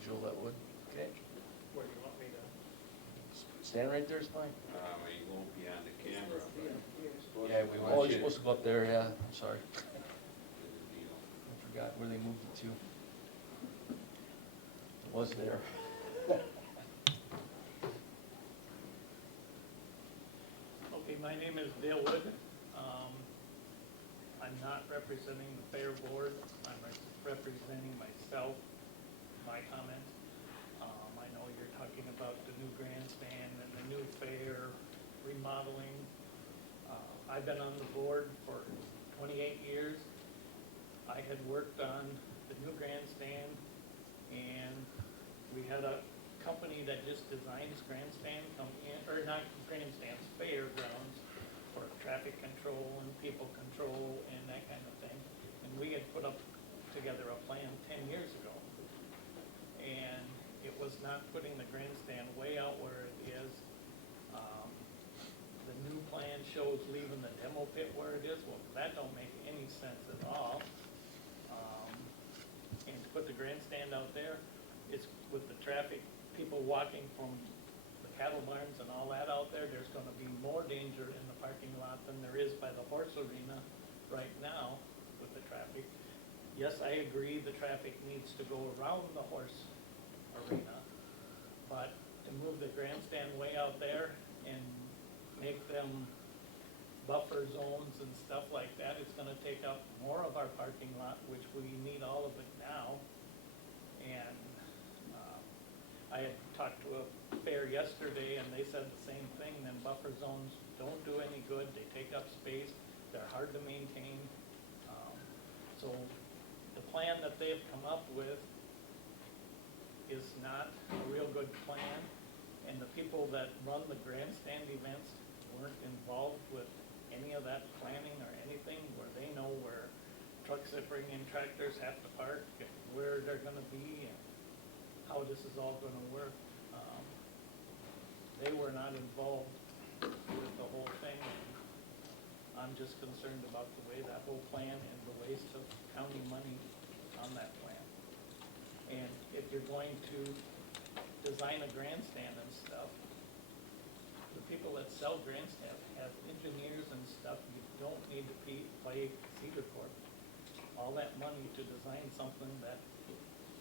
individual that would. Okay. Where do you want me to? Stand right there is fine. You won't be on the camera, but Yeah, we were. Oh, you're supposed to go up there, yeah, I'm sorry. good deal. I forgot where they moved it to. It was there. Okay, my name is Dale Wood. I'm not representing the fair board. I'm representing myself, my comment. I know you're talking about the new grandstand and the new fair remodeling. I've been on the board for 28 years. I had worked on the new grandstand, and we had a company that just designs grandstand, or not grandstands, fairgrounds for traffic control and people control and that kind of thing. And we had put up together a plan 10 years ago. And it was not putting the grandstand way out where it is. The new plan shows leaving the demo pit where it is. Well, that don't make any sense at all. And to put the grandstand out there, it's with the traffic, people walking from the cattle barns and all that out there, there's gonna be more danger in the parking lot than there is by the horse arena right now with the traffic. Yes, I agree the traffic needs to go around the horse arena, but to move the grandstand way out there and make them buffer zones and stuff like that, it's gonna take up more of our parking lot, which we need all of it now. And I had talked to a fair yesterday, and they said the same thing. Then buffer zones don't do any good. They take up space. They're hard to maintain. So the plan that they've come up with is not a real good plan. And the people that run the grandstand events weren't involved with any of that planning or anything, where they know where trucks that bring in tractors have to park, and where they're gonna be, and how this is all gonna work. They were not involved with the whole thing. I'm just concerned about the way that whole plan and the waste of county money on that plan. And if you're going to design a grandstand and stuff, the people that sell grandstands have engineers and stuff. You don't need to play Cedar Court. All that money to design something that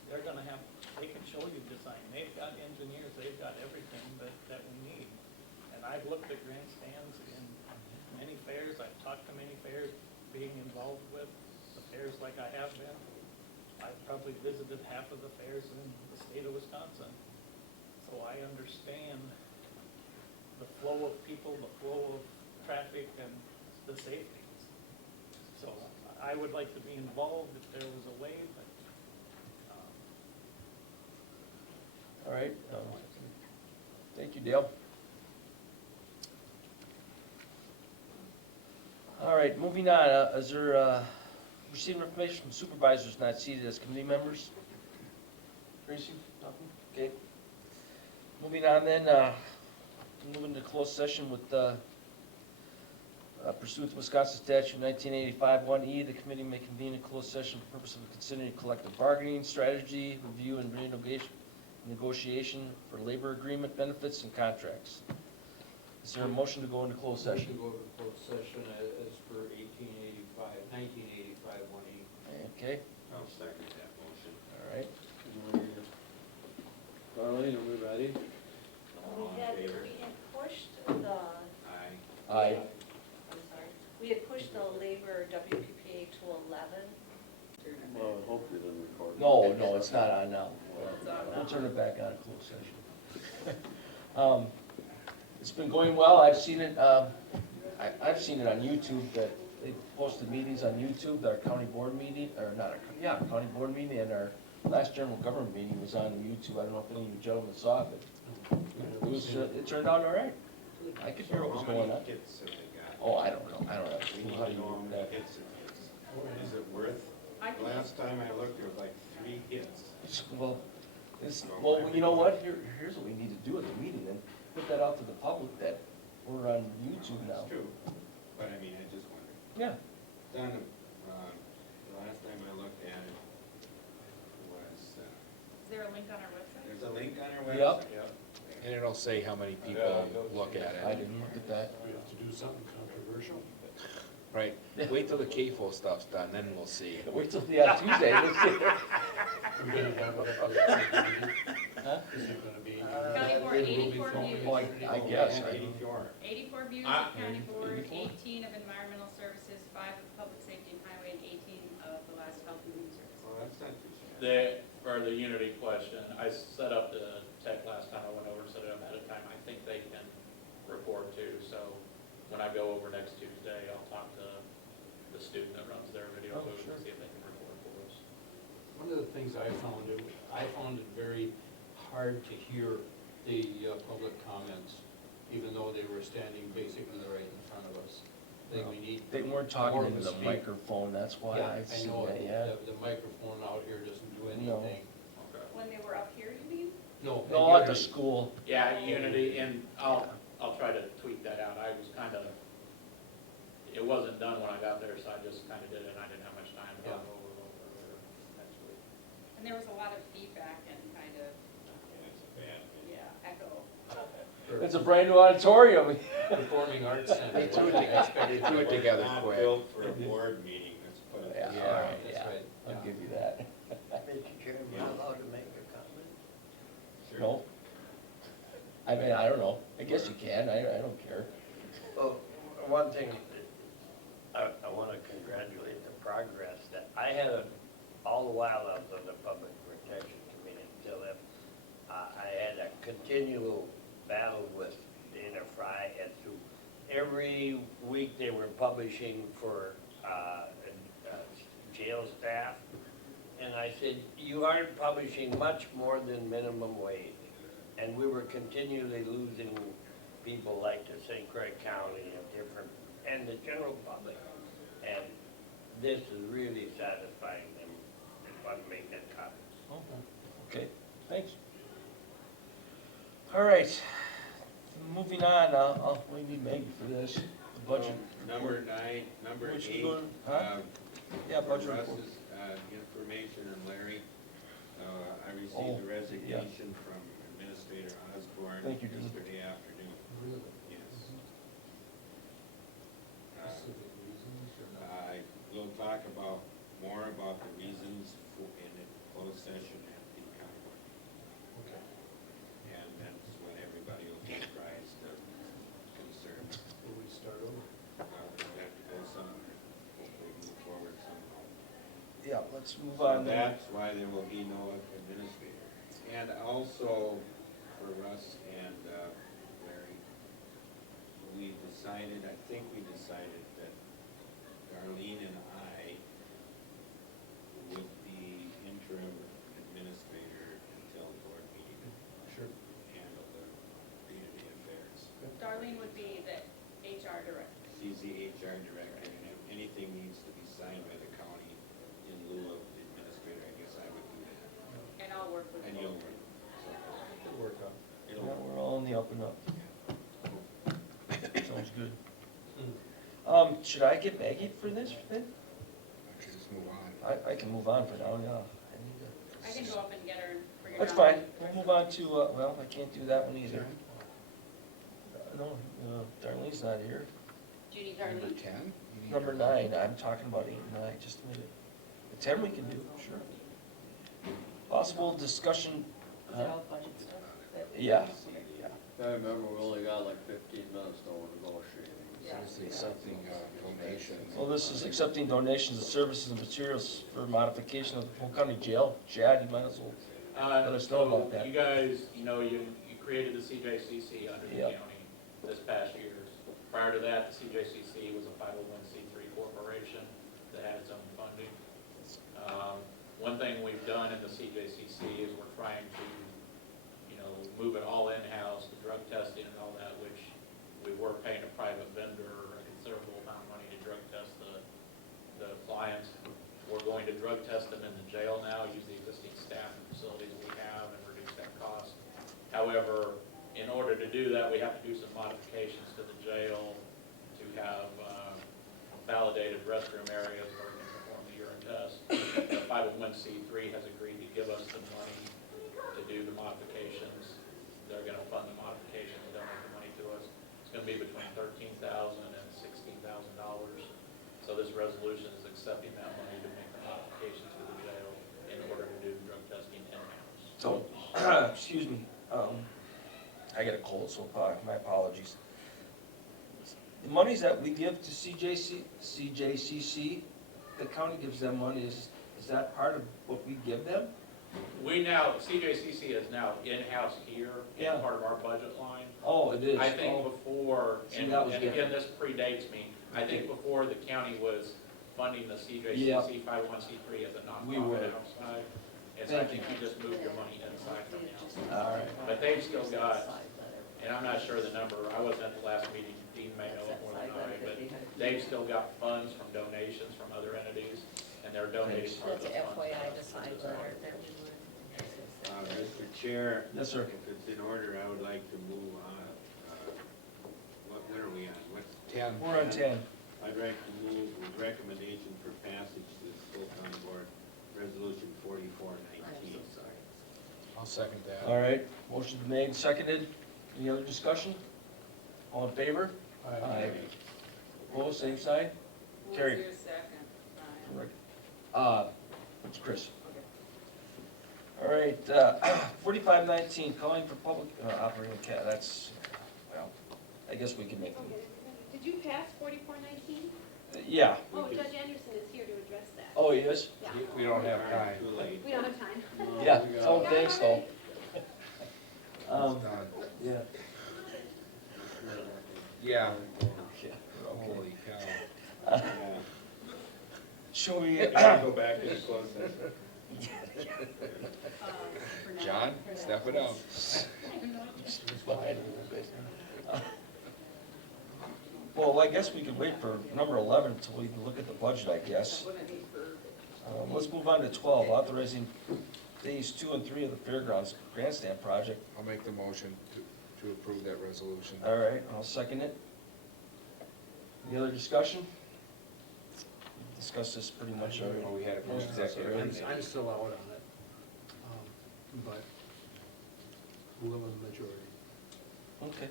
they're gonna have, they can show you design. They've got engineers, they've got everything that we need. And I've looked at grandstands in many fairs. I've talked to many fairs, being involved with the fairs like I have been. I've probably visited half of the fairs in the state of Wisconsin. So I understand the flow of people, the flow of traffic, and the safety. So I would like to be involved if there was a way, but All right. Thank you, Dale. All right, moving on. Is there, receiving information from supervisors not seated as committee members? Tracy, nothing? Okay. Moving on then, moving to closed session with pursuant to Wisconsin statute 1985 1E, the committee may convene a closed session for the purpose of considering collective bargaining strategy, review and negotiation for labor agreement, benefits, and contracts. Is there a motion to go into closed session? To go to closed session as per 1985 1E. Okay, I'll second that motion. all right. Darlene, are we ready? All in favor? We had pushed the, Aye. Aye. I'm sorry, we had pushed the labor WPPA to 11. Well, I hope you didn't record. No, no, it's not on now. It's on We'll now. turn it back on closed session. It's been going well. I've seen it, I've seen it on YouTube that they posted meetings on YouTube. Our county board meeting, or not, county board meeting, and our last general government meeting was on YouTube. I don't know if any of you gentlemen saw it, but it turned out all right. I could hear what was going on. How many hits have they got? Oh, I don't know. I don't know. We need How do to you know how do many that? hits it is. Is it worth? Last time I looked, there was like 3 hits. Well, well, you know what? Here's what we need to do at the meeting, and put that out to the public that we're on YouTube now. That's true, but I mean, I just wondered. Yeah. Done, the last time I looked at it was, Is there a a link on our website? There's a link on our Yep. website, yep. And it'll say how many people look at I it. didn't look at that. We have to do something controversial. Right, wait till the CAFO stuff's done, then we'll see. Wait till, yeah, Tuesday, let's see. We're gonna have it at the meeting. Huh? Is it gonna be? County board, it will be 84 filmed views. in Oh, I Trinity? guess. And 84. 84 views Ah, of county board, 84. 18 of environmental services, 5 of public safety and highway, and 18 of the last health and human services. Well, that's not too bad. For the Unity question, I set up the tech last time I went over, set it up ahead of time. I think they can record too, so when I go over next Tuesday, I'll talk to the student that runs their video Oh, booth sure. and see if they can record for us. One of the things I found it very hard to hear the public comments, even though they were standing basically right in front of us. I think we need. They weren't more talking of into a the speak. microphone, that's why Yeah, I see know that, it. yeah. The microphone out here doesn't do No. anything. Okay. When they were up here, you mean? No. No, at the school. Yeah, Unity, and I'll try to tweak that out. I was kind of, it wasn't done when I got there, so I just kind of did it, and I didn't have much time to go over next week. And there was a lot of feedback and kind of, Yeah, it's a bad thing. yeah, echo. It's a brand new auditorium. Performing Arts Center. They threw it together Not quick. built for a board meeting, let's put it. Yeah, this all way. right, That's yeah, right, I'll yeah. give you that. Mr. Chairman, Yeah. am I allowed to make a comment? Sure. No? I mean, I don't know, I guess you can, I don't care. Well, one thing, I want to congratulate the progress that I had, all the while I was on the Public Protection Committee until then, I had a continual battle with Dana Fry as to every week they were publishing for jail staff. And I said, you aren't publishing much more than minimum wage. And we were continually losing people like the St. Croix County and different, and the general public. And this is really satisfying them. I want to make that comment. Okay, thanks. All right, moving on, we need Maggie for this, the budget. Number 9, number Which 8. one? Huh? Yeah, For budget report. Russ's information, and Larry, I Oh, received a resignation from Administrator Osborne Thank you, Drew. yesterday afternoon. Really? Yes. Specific reasons or not? I will talk more about the reasons in a closed session at the county board. Okay. And that's when everybody will be apprised of concerns. Will we start over? We have to go somewhere, hopefully move forward somehow. Yeah, let's move So on. then. that's why there will be no administrator. And also for Russ and Larry, we decided, I think we decided that Darlene and I would be interim administrator until the board meeting Sure. to handle the day-to-day affairs. Darlene would be the HR director. She's the HR director, and if anything needs to be signed by the county in lieu of the administrator, I guess I would do that. And I'll work with And both. you'll work. It'll work out. Yeah, It'll work. we're all in the up and up. Sounds good. Hmm. Should I get Maggie for this then? Should just move on. I can move on for now, yeah. I can go up and get her and bring her That's down. fine, we'll move on to, well, I can't do that one either. No, Darlene's not here. Do you need Number Darlene? 10? You need Number her. 9, I'm talking about 8 and 9, just a minute. The 10 we can do, sure. Possible discussion, Is that all budget stuff? yeah. I remember we only got like 15 minutes though we're negotiating. Yeah. This is accepting donations. Well, this is accepting donations of services and materials for modification of the Polk County Jail. Chad, you might as well. Let us know about that. You guys, you created the CJCC under the Yep. county this past year. Prior to that, the CJCC was a 501c3 corporation that had its own funding. One thing we've done in the CJCC is we're trying to, move it all in-house, the drug testing and all that, which we were paying a private vendor a considerable amount of money to drug test the clients. We're going to drug test them in the jail now, use the existing staff and facilities we have and reduce that cost. However, in order to do that, we have to do some modifications to the jail to have validated restroom areas where we can perform the urine test. The 501c3 has agreed to give us the money gonna be between $13,000 and $16,000. So this resolution is accepting that money to make the modifications to the jail in order to do drug testing in-house. So, excuse me, I got a cold, so my apologies. The monies that we give to CJCC, the county gives them money, is that part of what we give them? We now, CJCC is now in-house here, Yeah. and part of our budget line. Oh, it is. I think Oh, before, See, and that was and again, different. this predates me, I think before the county was funding the Yeah. CJCC 501c3 as a We were. nonprofit outside. And so I Thank think you just moved your money inside from the outside. All right. But they've still got, and I'm not sure the number, I wasn't at the last meeting, Dean may know it more than I, but they've still got funds from donations from other entities, and they're donating part of That's those funds. FYI to to us side as well. letter. Mr. Chair, Yes, sir. if it's in order, I would like to move on. What are we on? What's 10? We're on 10. I'd like to move with recommendation for passage to the Polk County Board, Resolution 4419. I'll second that. All right, motion's made, seconded. Any other discussion? All in favor? Aye. Opposed, same sign? Carried. Who's your second, Brian? It's Chris. All right, 4519, calling for public operating account, that's, well, I guess we can make, Did you pass 4419? yeah. Oh, Judge Anderson is here to address that. Oh, he is? Yeah, We don't have time. Too late. we don't have time. Yeah, tell him thanks though. It's done. Yeah. Yeah. Okay. Holy cow. Yeah. Show me, Go back to the closed session. John, step it up. Well, I guess we could wait for number 11 until we can look at the budget, I guess. Let's move on to 12, authorizing phase 2 and 3 of the fairgrounds grandstand project. I'll make the motion to approve that resolution. All right, I'll second it. Any other discussion? We've discussed this pretty much already. Oh, we had a Most of us executive. already. I'm still out on it. But will in the majority. Okay,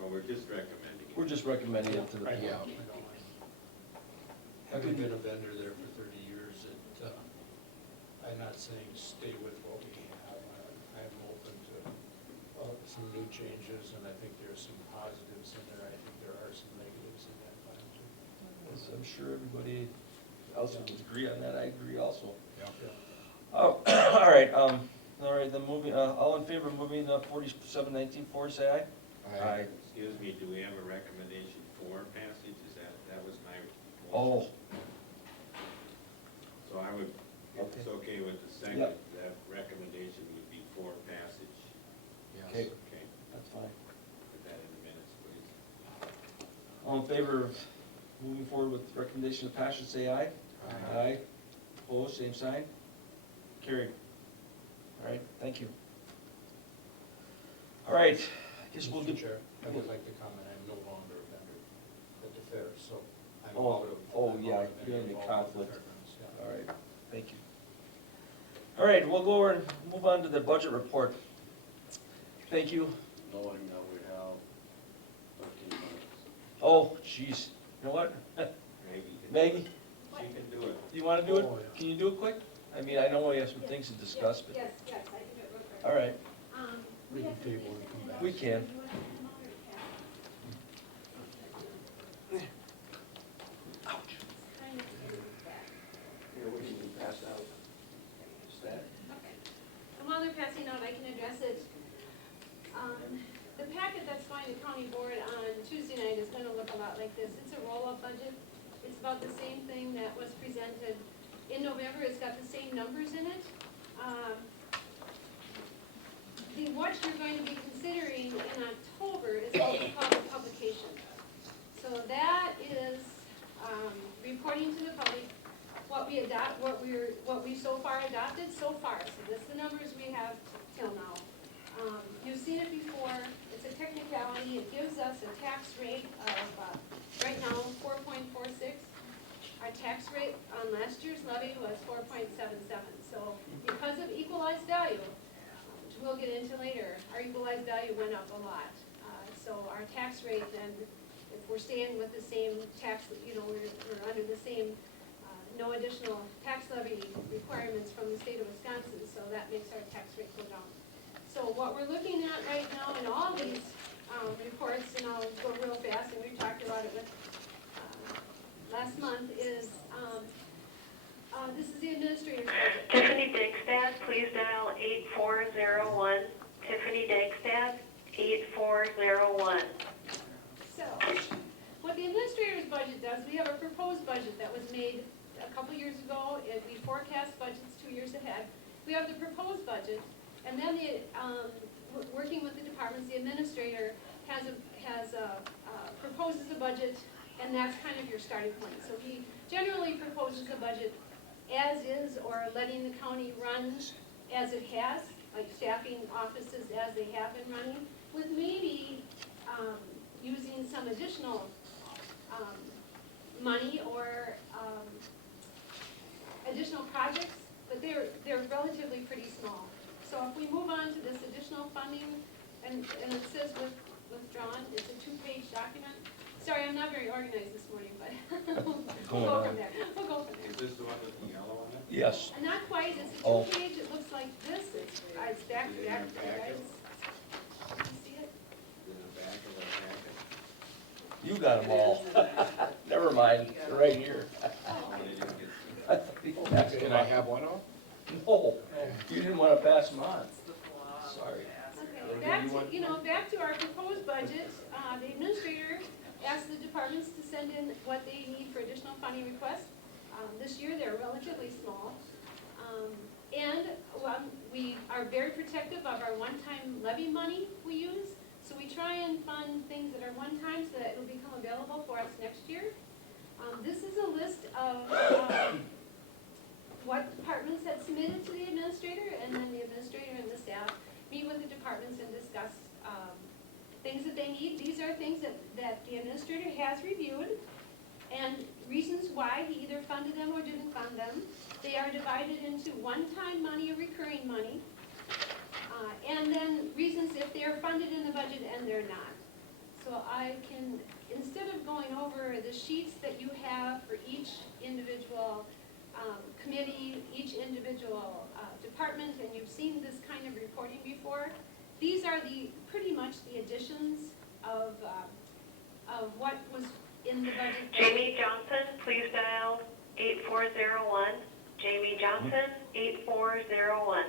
Well, we're just recommending it. we're just recommending it to the I board. don't mind. Having been a vendor there for 30 years, I'm not saying stay with what we have. I'm open to some new changes, and I think there's some positives in there. I think there are some negatives in that plan too. Yes, I'm sure everybody else would agree on that, I agree also. Yeah. Oh, all right, then moving, all in favor of moving 4719 forward, say aye. Excuse me, do we have a recommendation for passage? That was my motion. Oh, So I would, if it's okay with the second, Yep. that recommendation would be for passage. okay, Okay, that's fine. put that in the minutes, please. All in favor of moving forward with the recommendation of passage, say aye. Aye. Opposed, same sign. Carried. All right, thank you. All right, I guess we'll Mr. get. Chair, I would like to comment, I'm no longer a vendor at the fair, so I'm Oh, out of. oh, I'm yeah, out of you're any in the involvement with conflict. fairgrounds, yeah. All right, thank you. All right, we'll go over and move on to the budget report. Thank you. Knowing that we have 15 minutes. Oh, jeez, you know what? Maggie, She can do it. you wanna do it? Oh, yeah. Can you do it quick? I mean, I know we have some things to discuss, but, Yes, I can do it real quick. all right, We can have table some and things come to back. we can. You want to come out or pass? Kind of back. Here, we can pass out. Stat? Okay. And while they're passing out, I can address it. The packet that's going to county board on Tuesday night is gonna look a lot like this. It's a roll-up budget. It's about the same thing that was presented in November. It's got the same numbers in it. What you're going to be considering in October is what we call the publication. So that is, reporting to the public what we adopt, what we've so far adopted so far. So that's the numbers we have till now. You've seen it before, it's a technicality, it gives us a tax rate of, right now, 4.46. Our tax rate on last year's levy was 4.77. So because of equalized value, which we'll get into later, our equalized value went up a lot. So So our tax rate then, if we're staying with the same tax, we're under the same, no additional tax levy requirements from the state of Wisconsin, so that makes our tax rate go down. So what we're looking at right now in all these reports, and I'll go real fast, and we talked about it with, last month, is, this is the administrator's budget. Tiffany Digstad, please dial 8401. Tiffany Digstad, 8401. So, what the administrator's budget does, we have a proposed budget that was made a couple years ago. We forecast budgets 2 years ahead. We have the proposed budget, and then working with the departments, the administrator proposes a budget, and that's kind of your starting point. So he generally proposes a budget as is, or letting the county run as it has, like staffing offices as they have been running, with maybe using some additional money or additional projects, but they're relatively pretty small. So if we move on to this additional funding, and it says withdrawn, it's a 2-page document. Sorry, I'm not very organized this morning, but we'll go from there. We'll go from there. Is this the one with the yellow on it? Yes. And not quite, it's a Oh. 2-page, it looks like this, it's back to back, guys. You see it? In the back of our packet. You got them all. Never mind, they're right here. Oh, they didn't get I thought you passed them Can I on. have one of? No, you didn't want to pass them on. Sorry. Okay, back to our proposed budget, the administrator asked the departments to send in what they need for additional funding requests. This year, they're relatively small. We are very protective of our one-time levy money we use. So we try and fund things that are one-time so that it will become available for us next year. This is a list of what departments had submitted to the administrator, and then the administrator and the staff meet with the departments and discuss things that they need. These are things that the administrator has reviewed, and reasons why he either funded them or didn't fund them. They are divided into one-time money or recurring money, and then reasons if they are funded in the budget and they're not. So I can, instead of going over the sheets that you have for each individual committee, each individual department, and you've seen this kind of reporting before, these are pretty much the additions of what was in the budget. Jamie Johnson, please dial 8401. Jamie Johnson, 8401.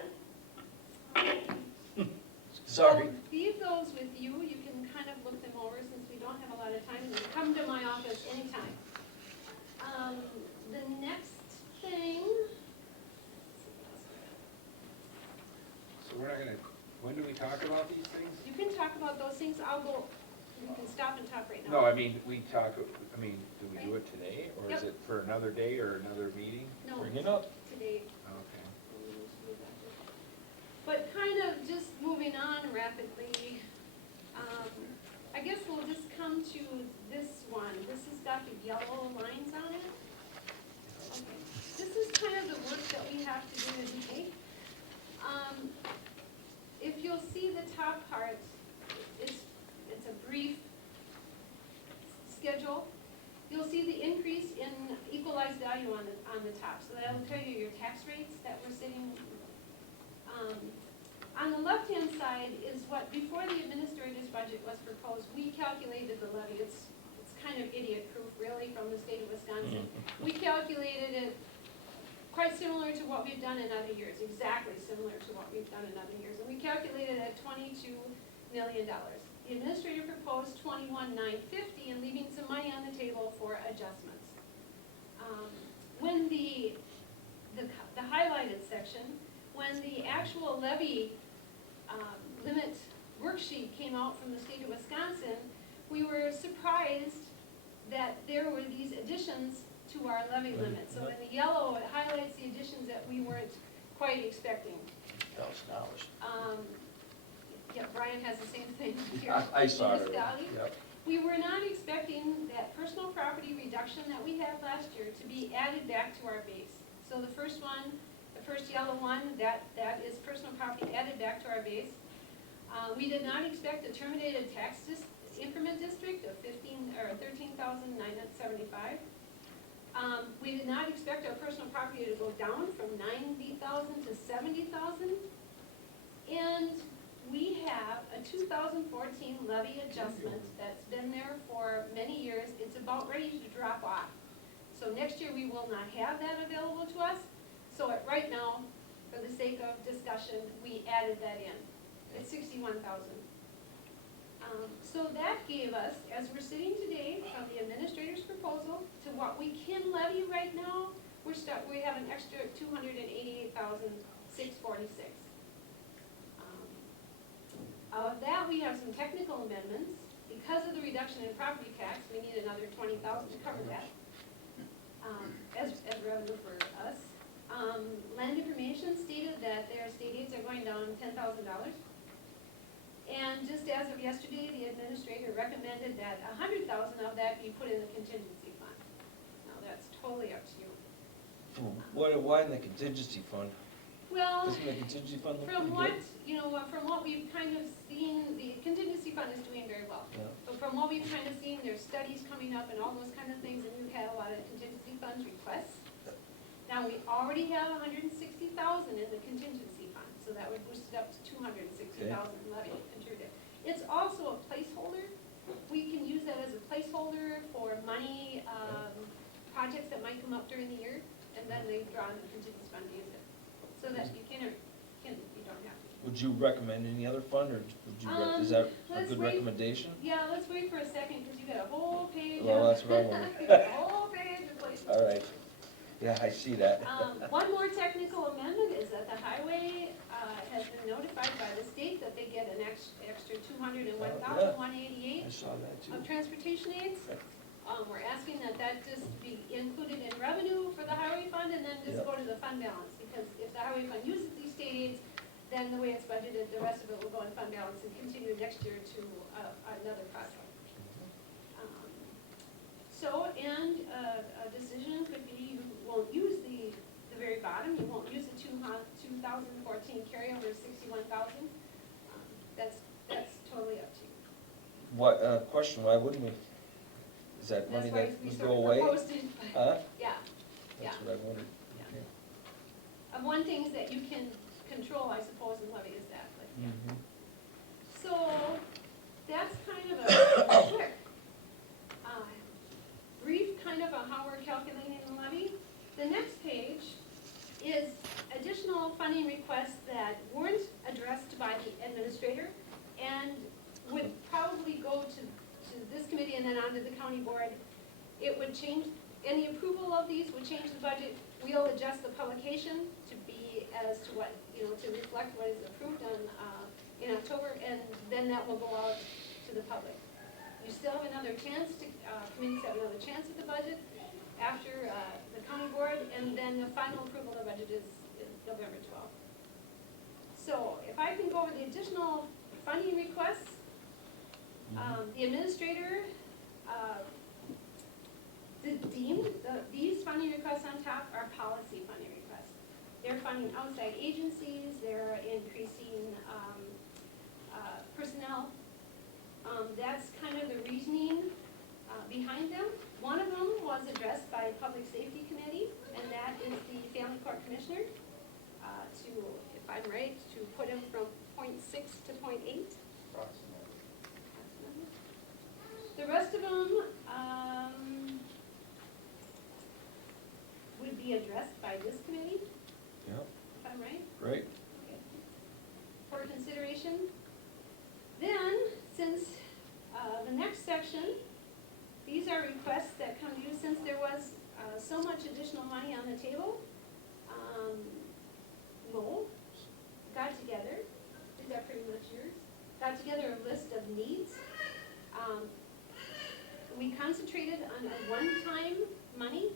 Sorry. So leave those with you. You can kind of look them over since we don't have a lot of time. And come to my office anytime. The next thing, So we're not gonna, when do we talk about these things? you can talk about those things. You can stop and talk right now. No, I mean, do we do it today, or is Yep. it for another day or another meeting? No, Bring it up. today. Okay. But kind of just moving on rapidly, I guess we'll just come to this one. This has got the yellow lines on it. Okay. This is kind of the work that we have to do today. If you'll see the top part, it's a brief schedule. You'll see the increase in equalized value on the top. So that'll tell you your tax rates that we're sitting. On the left-hand side is what, before the administrator's budget was proposed, we calculated the levy. It's kind of idiot-proof, really, from the state of Wisconsin. We calculated it quite similar to what we've done in other years, exactly similar to what we've done in other years. And we calculated at $22 million. The administrator proposed $21,950 and leaving some money on the table for adjustments. When the highlighted section, when the actual levy limit worksheet came out from the state of Wisconsin, we were surprised that there were these additions to our levy limit. So in the yellow, it highlights the additions that we weren't quite expecting. $1,000. Yeah, Brian has the same thing here. I saw it. Municipality. Yep. We were not expecting that personal property reduction that we had last year to be added back to our base. So the first one, the first yellow one, that is personal property added back to our base. We did not expect the terminated tax increment district of 13,975. We did not expect our personal property to go down from 90,000 to 70,000. And we have a 2014 levy adjustment that's been there for many years. It's about ready to drop off. So next year we will not have that available to us. So right now, for the sake of discussion, we added that in. It's 61,000. So that gave us, as we're sitting today, from the administrator's proposal to what we can levy right now, we have an extra 288,646. Of that, we have some technical amendments. Because of the reduction in property tax, we need another 20,000 to cover that, as revenue for us. Land information stated that their state aids are going down $10,000. And just as of yesterday, the administrator recommended that 100,000 of that be put in the contingency fund. Now, that's totally up to you. Why in the contingency fund? Well, Doesn't the contingency fund look from pretty what, from what we've kind of seen, the contingency fund is doing very well. Yeah. But from what we've kind of seen, there's studies coming up and all those kind of things, and we've had a lot of contingency funds requests. Now, we already have 160,000 in the contingency fund, so that would boost it up to 260,000 levy contributed. It's also a placeholder. We can use that as a placeholder for money, projects that might come up during the year, and then they draw on the contingency fund to use it. So that you can, you don't have to. Would you recommend any other fund, or would you, is that a let's good wait. recommendation? Yeah, let's wait for a second, because you got a whole page. Well, that's what I wanted. You got a whole page of places. All right. Yeah, I see that. One more technical amendment is that the highway, has been notified by the state that they get an extra 201,188 I saw that too. of transportation aids. We're asking that that just be included in revenue for the highway fund and then just Yeah. go to the fund balance, because if the highway fund uses these state aids, then the way it's budgeted, the rest of it will go in fund balance and continue next year to, another project. And a decision could be you won't use the very bottom, you won't use the 2014 carryover 61,000. That's totally up to you. What, question, why wouldn't we? Is that money That's why that we would sort go of away? proposed it, but, Huh? yeah. That's what I wondered. Yeah. Okay. One thing that you can control, I suppose, in levy is that, but, yeah. Mhm. So, that's kind of a quick, brief kind of on how we're calculating the levy. The next page is additional funding requests that weren't addressed by the administrator and would probably go to this committee and then on to the county board. It would change, any approval of these would change the budget. We'll adjust the publication to be as to what, to reflect what is approved on, in October, and then that will go out to the public. You still have another chance to, committees have another chance at the budget after the county board, and then the final approval of the budget is November 12th. So if I can go over the additional funding requests, the administrator deemed these funding requests on top are policy funding requests. They're funding outside agencies, they're increasing personnel. That's kind of the reasoning behind them. One of them was addressed by Public Safety Committee, and that is the Family Court Commissioner, to, if I'm right, to put him from 0.6 to 0.8. The rest of them would be addressed by this committee, Yeah, if I'm right. great. Okay. For consideration. Then, since the next section, these are requests that come to you since there was so much additional money on the table. Mo got together, is that pretty much yours? Got together a list of needs. We concentrated on a one-time money.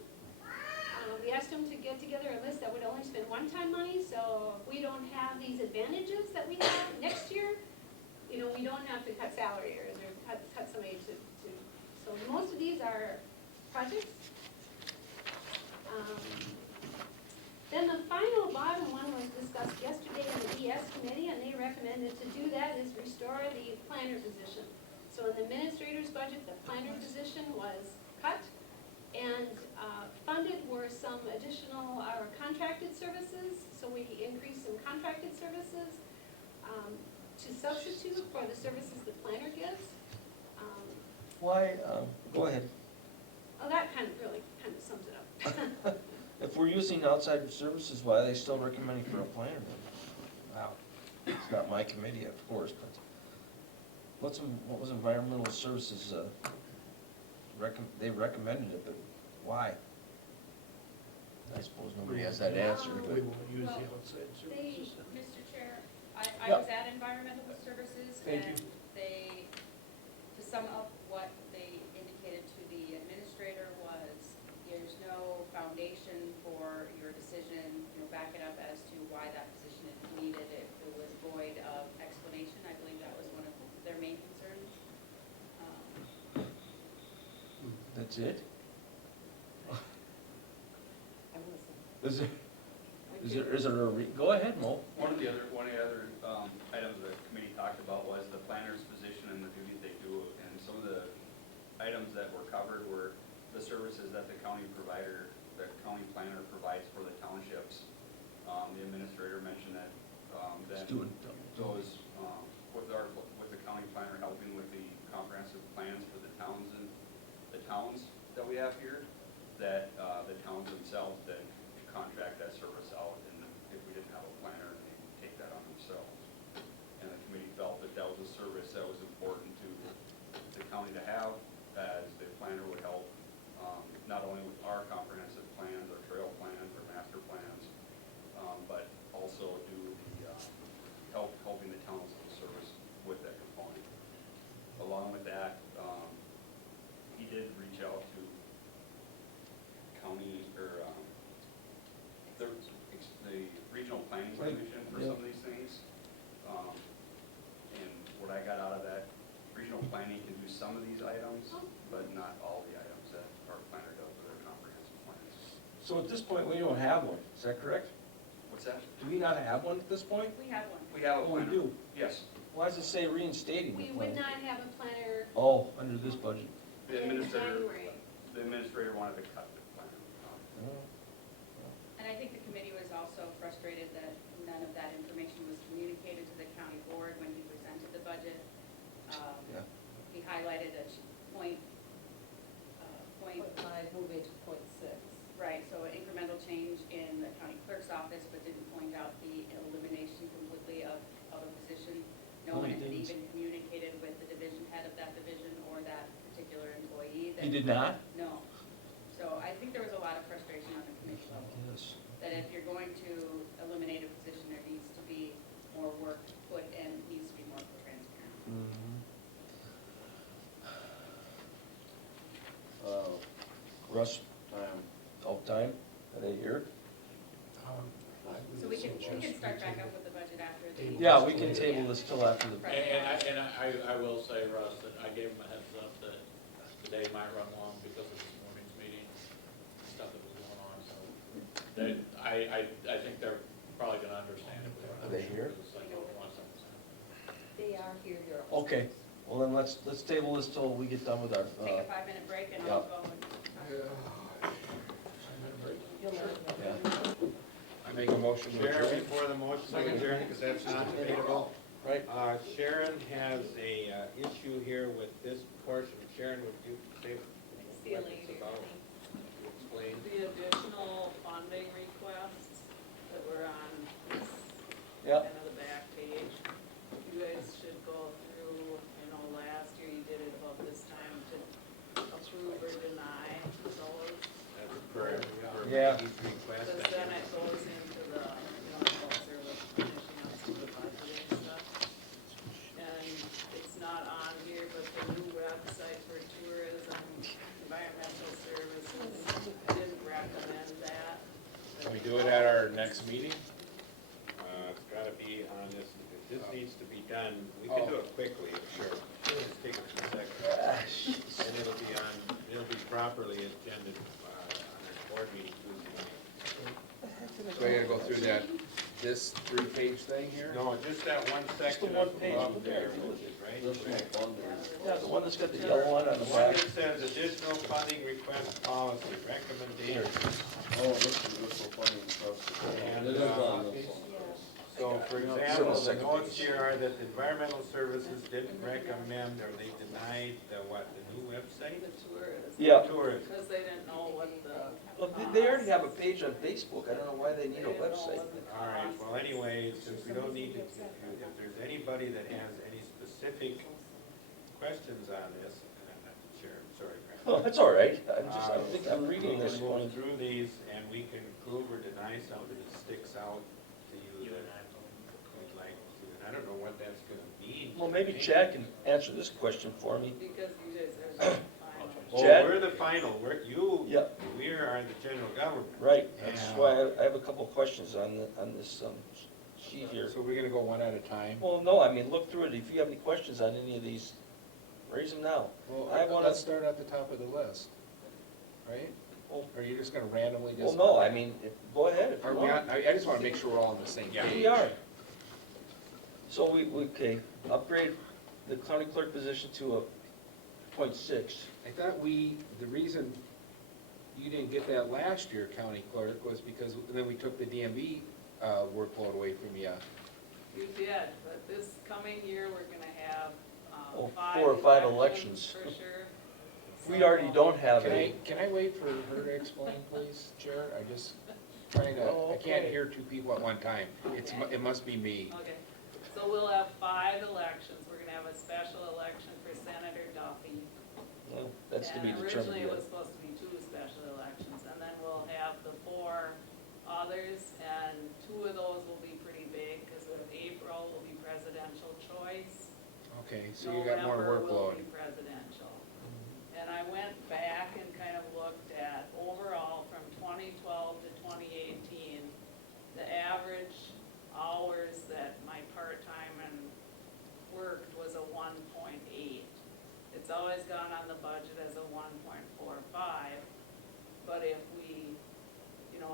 We asked them to get together a list that would only spend one-time money, so we don't have these advantages that we have next year. We don't have to cut salaries or cut somebody to, so most of these are projects. Then the final bottom one was discussed yesterday in the ES committee, and they recommended to do that is restore the planner position. So in the administrator's budget, the planner position was cut, and funded were some additional contracted services, so we increased some contracted services to substitute for the services the planner gives. Why, go ahead. Oh, that kind of sums it up. If we're using outside services, why are they still recommending for a planner then? Wow. It's not my committee, of course, but what was environmental services, they recommended it, but why? I suppose nobody has that answer, We but, won't use the outside services. Mr. Chair, I Yeah. was at Environmental Services, Thank you. and they, to sum up what they indicated to the administrator was, there's no foundation for your decision, back it up as to why that position is needed. It was void of explanation. I believe that was one of their main concerns. that's it? I listen. Is there go ahead, Mo. One of the other items the committee talked about was the planner's position and the duties they do, and some of the items that were covered were the services that the county planner provides for the townships. The administrator mentioned that, then those, with the county planner helping with the comprehensive plans for the towns that we have here, that, the towns themselves then contract that service out, and if we didn't have a planner, they'd take that on themselves. And the committee felt that that was a service that was important to the county to have, as the planner would help, not only with our comprehensive plans, our trail plans, our master plans, but also do the, helping the towns with service with that component. Along with that, he did reach out to county, or, the regional planning commission for some of these things. And what I got out of that, regional planning can do some of these items, but not all the items that our planner does with their comprehensive plans. So at this point, we don't have one, is that correct? What's that? Do we not have one at this point? We have one. We have a Oh, we planner. do. Yes. Why does it say reinstating the We would plan? not have a planner Oh, under this budget. The in administrator, January. the administrator wanted to cut the planner. And I think the committee was also frustrated that none of that information was communicated to the county board when he presented the budget. Yeah. He highlighted a point, Point five, moving to point six. right, so an incremental change in the county clerk's office, but didn't point out the elimination completely of a position. No No, one he had didn't. even communicated with the division head of that division or that particular employee. He did not? No. So I think there was a lot of frustration on the committee level, Yes. that if you're going to eliminate a position, there needs to be more work put in, needs to be more transparent. Mhm. Russ, time, are they here? So we can start back up with the budget after the. Yeah, we can table this till after the, And I will say, Russ, that I gave him a heads up that today might run long because of this morning's meeting, stuff that was going on, so. I think they're probably gonna understand it. Are they here? It's like, once I'm- They are here, you're. okay, well then let's table this till we get done with our, Take a 5-minute break and I'll go and. You'll let us know. yeah. I make a motion to Sharon, adjourn. before the motion to adjourn, because that's not debatable. Right. Sharon has a issue here with this portion. Sharon, would you say See you what it's later. about? Explain. The additional funding requests that were on this Yep. kind of the back page. You guys should go through, last year you did it about this time to approve or deny those. That's correct. Yeah. Each request. Because then it goes into the, it goes there with finishing up some of the budgeting stuff. And it's not on here, but the new website for tourism, environmental services, didn't recommend that. Can we do it at our next meeting? It's gotta be on this, this needs to be done, we can do it quickly, sure. Just take a few seconds. And it'll be properly agended, on our board meeting Tuesday night. So I gotta go through that this three-page thing here? No, just that one Just the section one up page. above there, right? This is one that- Yeah, the one that's got the yellow one on the The one back. that says additional funding request policy recommendation. Oh, this is funny stuff. And, It is on this Yeah. one. So, for It's on example, the the second notes page. here are that the environmental services didn't recommend, or they denied the what, the new website? The tourism. Yeah. Tourism. Because they didn't know what the. Well, they already have a page on Facebook, I don't know why they need a They didn't know website. what the All right, cost well, anyway, since we don't need to, if there's anybody that has any specific questions on this, and I'm not the chair, I'm sorry, Frank. Oh, that's all right, I'm reading this We'll going. go through these, and we can approve or deny something that sticks out to you that we'd like to, and I don't know what that's gonna mean. Well, maybe Chad can answer this question for me. Because you guys are the final. Oh, Chad? we're the final, Yep. we are the general government. Right, that's Yeah. why I have a couple of questions on this sheet here. So we're gonna go one at a time? Well, no, I mean, look through it, if you have any questions on any of these, raise them now. Well, I wanna- let's start at the top of the list, right? Well- Or are you just gonna randomly Well, just? no, I mean, go ahead if you Are we want. on, I just wanna make sure we're all on the same page. We are. So okay, upgrade the county clerk position to a .6. I thought the reason you didn't get that last year, county clerk, was because then we took the DMV workload away from you. You did, but this coming year, we're gonna have, Oh, 5 4 or 5 elections for sure. We already don't have Can a, I wait for her to explain, please, Chair? I just trying to, Oh, I can't okay. hear two people at one time. It must be me. Okay, so we'll have 5 elections. We're gonna have a special election for Senator Duffy. well, that's to be And determined originally it yet. was supposed to be 2 special elections, and then we'll have the 4 others, and 2 of those will be pretty big, because of April will be presidential choice. Okay, so you got more November will workload. be presidential. And I went back and kind of looked at overall from 2012 to 2018, the average hours that my part-time and worked was a 1.8. It's always gone on the budget as a 1.45, but if we,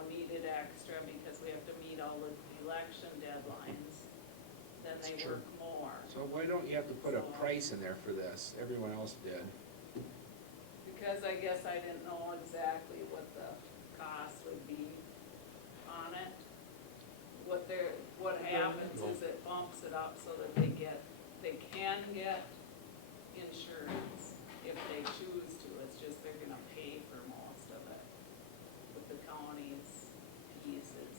needed extra because we have to meet all the election deadlines, then they That's true. work more. So why don't you have to put a price in there for this? Everyone else did. Because I guess I didn't know exactly what the cost would be on it. What happens is it bumps it up so that they can get insurance if they choose to. It's just they're gonna pay for most of it. But the county's piece is,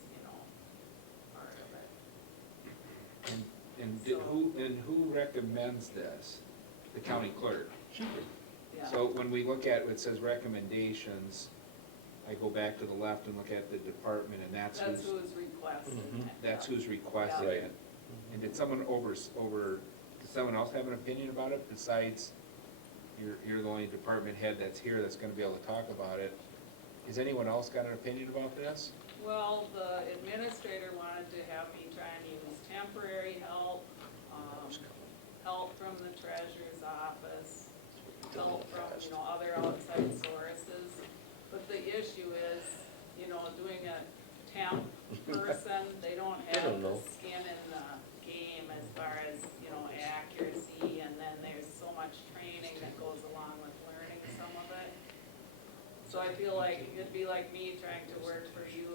part of it. And who recommends this? The county clerk. Yeah. So when we look at, it says recommendations, I go back to the left and look at the department, and that's That's who's, who's requesting Mhm. it. that's who's requesting Right. it. And did someone does someone else have an opinion about it besides you're the only department head that's here that's gonna be able to talk about it? Has anyone else got an opinion about this? Well, the administrator wanted to have me try and use temporary help, help from the treasurer's office, help from, other outside sources. But the issue is, doing a temp person, they don't have don't the know. skin in the game as far as, accuracy, and then there's so much training that goes along with learning some of it. So I feel like it'd be like me trying to work for you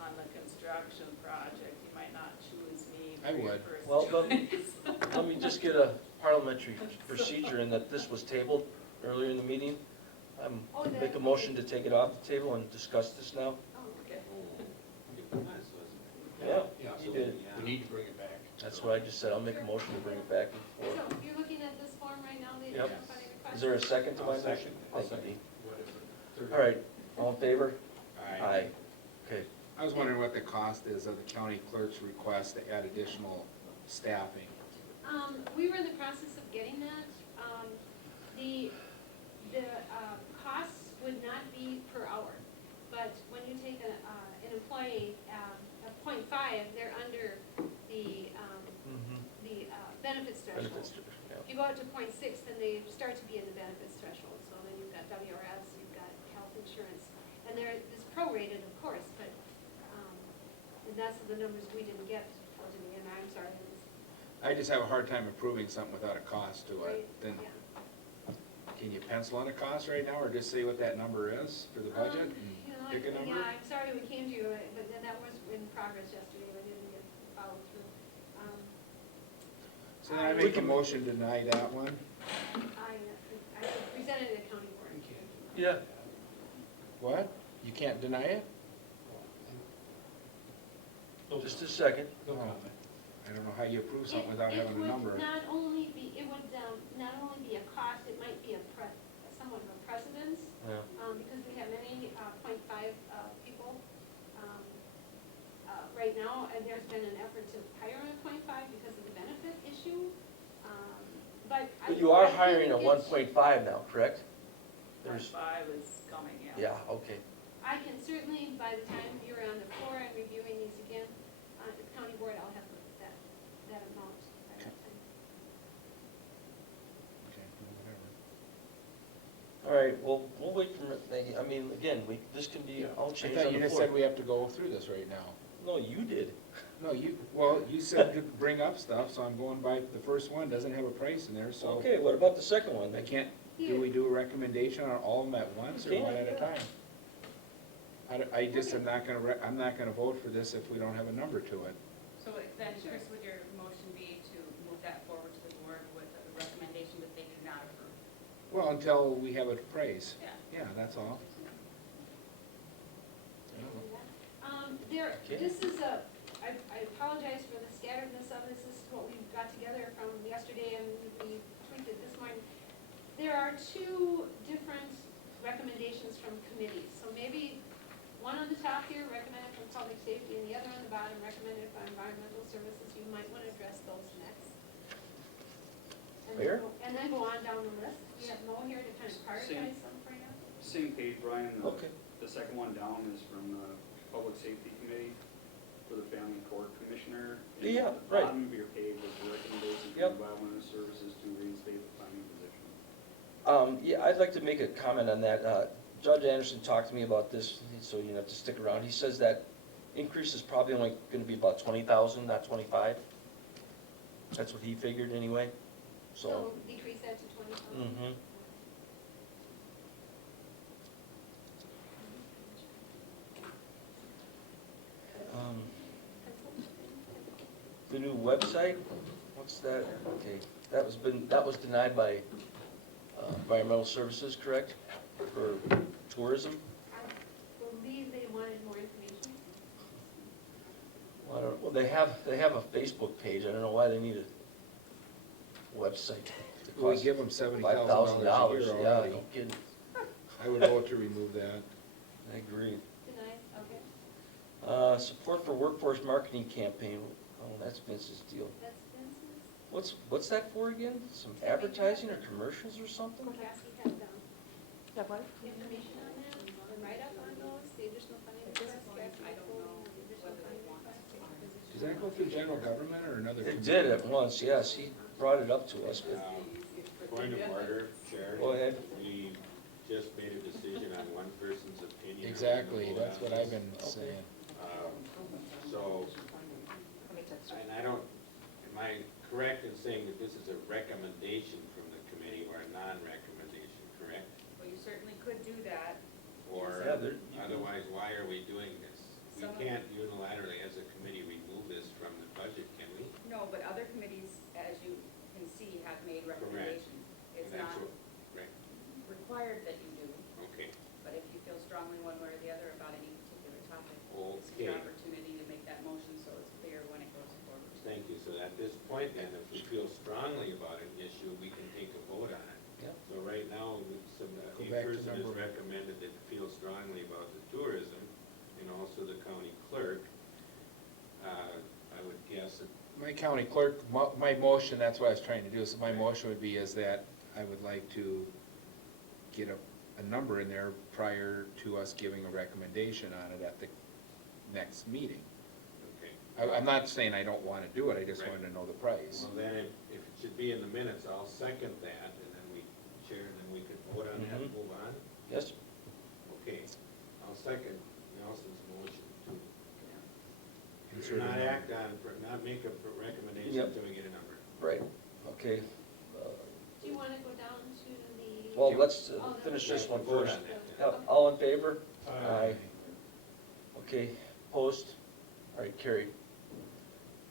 on the construction project. You might not choose me I for your would. first Well, choice. let me just get a parliamentary procedure in that this was tabled earlier in the meeting. Make a motion to take it off the table and discuss this now. Oh, Okay. Yeah, Yeah, you so did. we need to bring it back. That's what I just said, I'll make a motion to bring it back So before. you're looking at this form right now, the Yep. additional funding request? Is there a second to my I'll motion? second. Thank you, Dee. What is it? All right, all in favor? Aye. Okay. I was wondering what the cost is of the county clerk's request to add additional staffing. We were in the process of getting that. The costs would not be per hour, but when you take an employee at .5, they're under the benefits threshold. Benefits, yeah. If you go out to .6, then they start to be in the benefits threshold, so then you've got WRS, you've got health insurance, and it's prorated, of course, but and that's the numbers we didn't get, told me, and I'm sorry. I just have a hard time approving something without a cost to Right, it. Then, yeah. can you pencil in a cost right now, or just say what that number is for the budget You know, and pick a number? Yeah, I'm sorry we came to you, but then that was in progress yesterday, but didn't get followed through. So then I make a motion to deny that one. I presented it at county board. Yeah. What? You can't deny it? Just a second. Oh, I don't know how you approve something without having a number. It would not only be, it would not only be a cost, it might be somewhat of a precedence, Yeah. because we have many .5 people right now, and there's been an effort to hire a .5 because of the benefit issue. But But you are I think hiring a it's- 1.5 now, correct? There's, 5 is coming, yeah. yeah, okay. I can certainly, by the time you're on the floor and reviewing these again, at the county board, I'll have that amount by that time. Okay, whatever. All right, well, we'll wait for, I mean, again, this can be all I changed thought on you the just floor. said we have to go through this right now. No, you did. No, you said to bring up stuff, so I'm going by, the first one doesn't have a price in there, so. Okay, what about the second one? I can't, do we do a recommendation on all of them at once, or You one can, at a yeah. time? I just am not gonna, I'm not gonna vote for this if we don't have a number to it. So then, Chris, would your motion be to move that forward to the board with a recommendation that they do not approve? Well, until we have a price. Yeah. Yeah, that's all. There, this is I apologize for the scatteredness of this, this is what we got together from yesterday and we tweaked it this morning. There are two different recommendations from committees, so maybe one on the top here, recommended from public safety, and the other on the bottom, recommended by environmental services. You might want to address those next. And then Where? and then go on down the list. We have Mo here to kind of prioritize them for you. Same page, Brian, Okay. the second one down is from the Public Safety Committee for the Family Court Commissioner. And Yeah, at the right. bottom of your page is the recommendation Yep. from Environmental Services to reinstate the planning position. Yeah, I'd like to make a comment on that. Judge Anderson talked to me about this, so you have to stick around. He says that increase is probably only gonna be about 20,000, not 25. That's what he figured anyway, so. So decrease that to 20,000. Mhm. The new website, what's that? Okay, that was denied by Environmental Services, correct? For tourism? I believe they wanted more information. Well, I don't, well, they have a Facebook page. I don't know why they need a website. It We costs give them $70,000 $5,000, a year yeah, already. no kidding. I would vote to remove that. I agree. Denied, okay. Support for workforce marketing campaign. Oh, that's Vince's deal. That's Vince's. What's that for again? Some advertising or commercials or something? Cassie had information on that, the write-up on those, the additional funding At this request. point, Cassie I don't told know me the additional whether they funding want us to request. take Does that go through general government or another? It did at once, yes. He brought it up to us, but Point of order, Chair. go ahead. We just made a decision on one person's opinion. Exactly, that's what I've been saying. So, and I don't, am I correct in saying that this is a recommendation from the committee or a non-recommendation, correct? Well, you certainly could do that. Or Yeah, you can- otherwise, why are we doing this? We Some- can't unilaterally, as a committee, remove this from the budget, can we? No, but other committees, as you can see, have made recommendations. It's And that's not what- Right, required that you do, okay. but if you feel strongly one way or the other about any particular topic, this is your Okay. opportunity to make that motion so it's clear when it goes forward. Thank you. So at this point then, if we feel strongly about an issue, we can take a vote on it. Yep. So right now, Go a back to person has number- recommended that feel strongly about the tourism, and also the county clerk. I would guess that, My county clerk, my motion, that's what I was trying to do, so my motion would be is that I would like to get a number in there prior to us giving a recommendation on it at the next meeting. okay. I'm not saying I don't want to do it, I just Right. wanted to know the price. Well, then if it should be in the minutes, I'll second that, and then we, Chair, and then we could vote on that and Mhm. move on. Yes? Okay, I'll second Nelson's motion to sure. Not there's no- act on, not make a recommendation Yep. until we get a number. Right, okay. Do you wanna go down to the? Well, let's Oh, no. finish this one Vote first. on that. Yep, all in favor? Aye. Okay, opposed? All right, carried.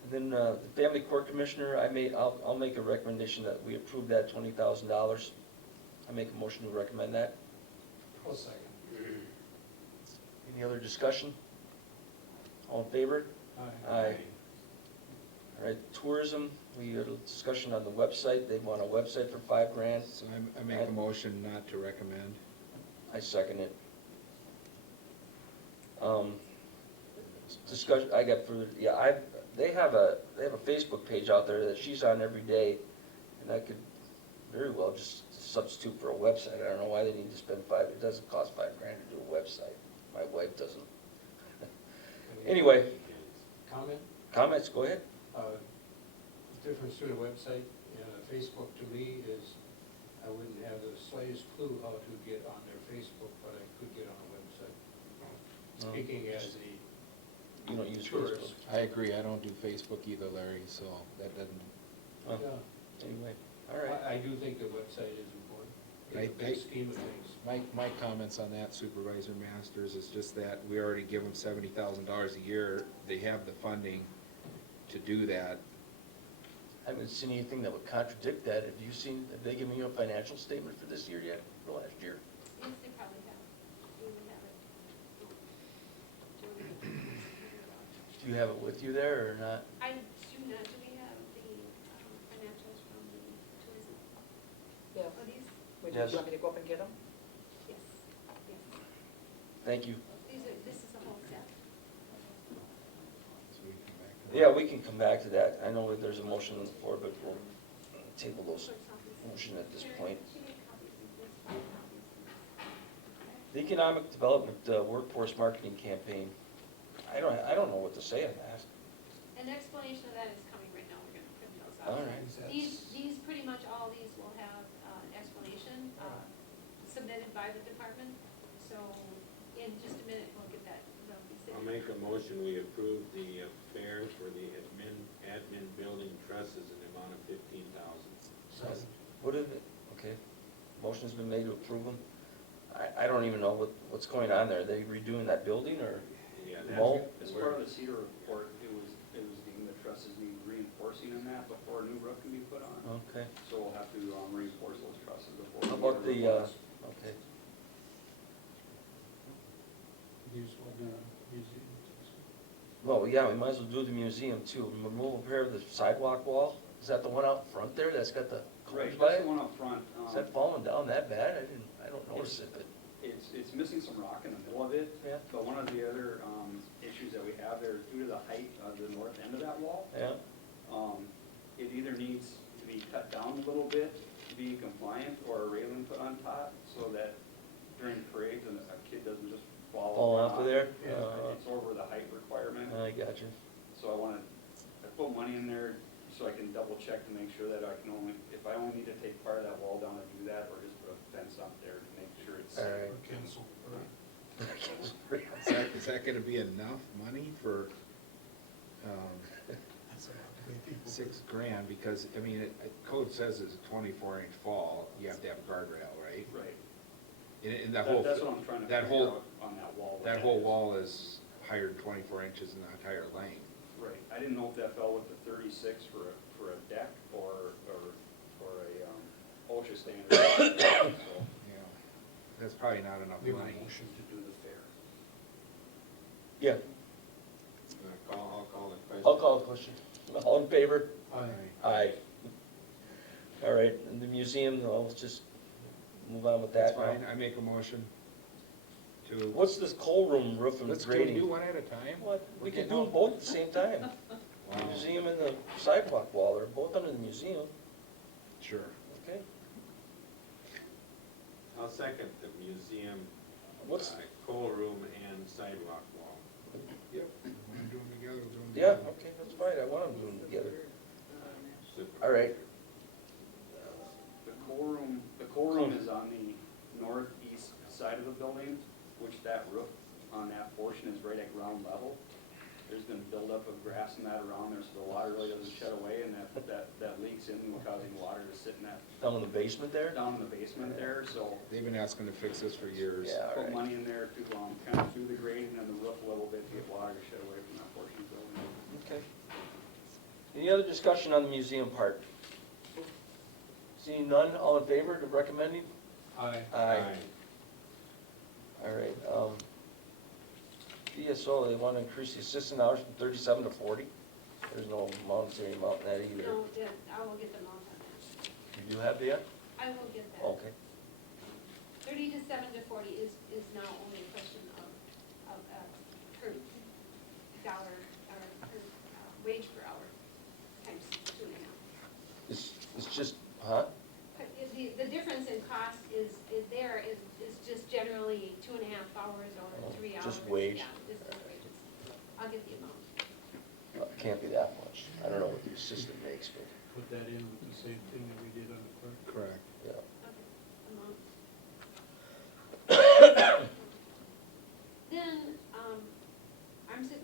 And then, the family court commissioner, I'll make a recommendation that we approve that $20,000. I make a motion to recommend that. I'll second. Any other discussion? All in favor? Aye. All right, tourism, we had a discussion on the website, they want a website for $5,000. So I make a motion not to recommend. I second it. Discussion, I got further, yeah, they have a Facebook page out there that she's on every day, and I could very well just substitute for a website. I don't know why they need to spend it doesn't cost $5,000 to do a website. My wife doesn't. Anyway, Comment? comments, go ahead. The difference between a website and a Facebook to me is I wouldn't have the slightest clue how to get on their Facebook, but I could get on a website. Speaking as a You don't use tourist. Facebook. I agree, I don't do Facebook either, Larry, so that doesn't, Oh, Yeah. Anyway, all right. I do think the website is important, in the I- big scheme of things. my comments on that, Supervisor Masters, is just that we already give them $70,000 a year. They have the funding to do that. I haven't seen anything that would contradict that. Have they given you a financial statement for this year yet, for last year? Yes, they probably have. We would have it. Do you have it with you there or not? I do not, do we have the financials from the tourism? Yeah. Oh, these, Would Yes. you want me to go up and get them? yes, yes. Thank you. This is the whole set. So we can come back to that. Yeah, we can come back to that. I know that there's a motion on the floor, but we'll table those motion at this point. She made copies of this, 5 copies of this. The Economic Development Workforce Marketing Campaign. I don't know what to say on that. An explanation of that is coming right now, we're gonna print those out. All right. These, pretty much all these will have an explanation submitted by the department, so in just a minute, we'll get that, they'll be sitting. I'll make a motion, we approve the fair for the admin building trusses in the amount of $15,000. What is it? Okay. Motion's been made to approve them. I don't even know what's going on there. Are they redoing that building or? Yeah, Mall? As part of the Cedar report, it was deemed the trusses need reinforcing in that before a new roof can be put on. Okay. So we'll have to reinforce those trusses before. How we about get a the, roof. okay. These will be museum. Well, yeah, we might as well do the museum too. Remove repair of the sidewalk wall. Is that the one out front there that's got the Right, colors by that's it? the one up front. Is that falling down that bad? I don't notice it, but, It's missing some rock in the middle of it, yeah, but one of the other issues that we have there is due to the height of the north end of that wall. yeah. It either needs to be cut down a little bit to be compliant, or a railing put on top, so that during parades, a kid doesn't just fall. Fall off of there? It's over the height requirement, I got you. so I put money in there so I can double check to make sure that I can if I only need to take part of that wall down to do that, or just put a fence up there to make sure it's. All right. Cancel. Is that gonna be enough money for, $6,000? Because, I mean, code says it's a 24-inch fall, you have to have a guardrail, right? Right. And that whole, That's what I'm trying to that figure whole, out on that wall. that whole wall is higher than 24 inches in the entire length. Right, I didn't know if that fell with the 36 for a deck or a OSHA standard. So, You know, that's probably not enough We want money. a motion to do the fair. Yeah, I'll call the question. I'll call the question. All in favor? Aye. Aye. All right, and the museum, let's just move on with That's that now. fine, I make a motion to, What's this coal room roof and let's do grading? one at a time. What? We can do them both at the same time. The Wow. museum and the sidewalk wall, they're both under the museum, Sure. okay? I'll second the museum, What's, coal room and sidewalk wall. Yep. Want to do them together, we'll do them yeah, together. okay, that's fine, I want them doing them together. Super. All right, the coal room is on the northeast side of the building, which that roof on that portion is right at ground level. there's been buildup of grass and that around there, so the water really doesn't shed away, and that leaks in, causing water to sit in that, Down in the basement there? down in the basement there, so. They've been asking to fix this for years. Yeah, Put right. money in there to, kind of do the grading and the roof a little bit to get water to shed away from that portion of the building. Okay. Any other discussion on the museum part? Seeing none, all in favor of recommending? Aye. Aye. All right, DSO, they want to increase the assistant hours from 37 to 40. There's no monetary amount in that either. No, yeah, I will get them out on that. You do have that? I will get that. Okay. 30 to 7 to 40 is now only a question of per dollar, or per wage per hour, times 2.5. It's just, huh? But the difference in cost is just generally 2.5 hours or 3 hours. Just wage. Yeah, just the wages. I'll get the amount. Well, it can't be that much. I don't know what the assistant makes, but, Put that in with the same thing that we did on the clerk. Correct. yeah. Okay, amount. Then,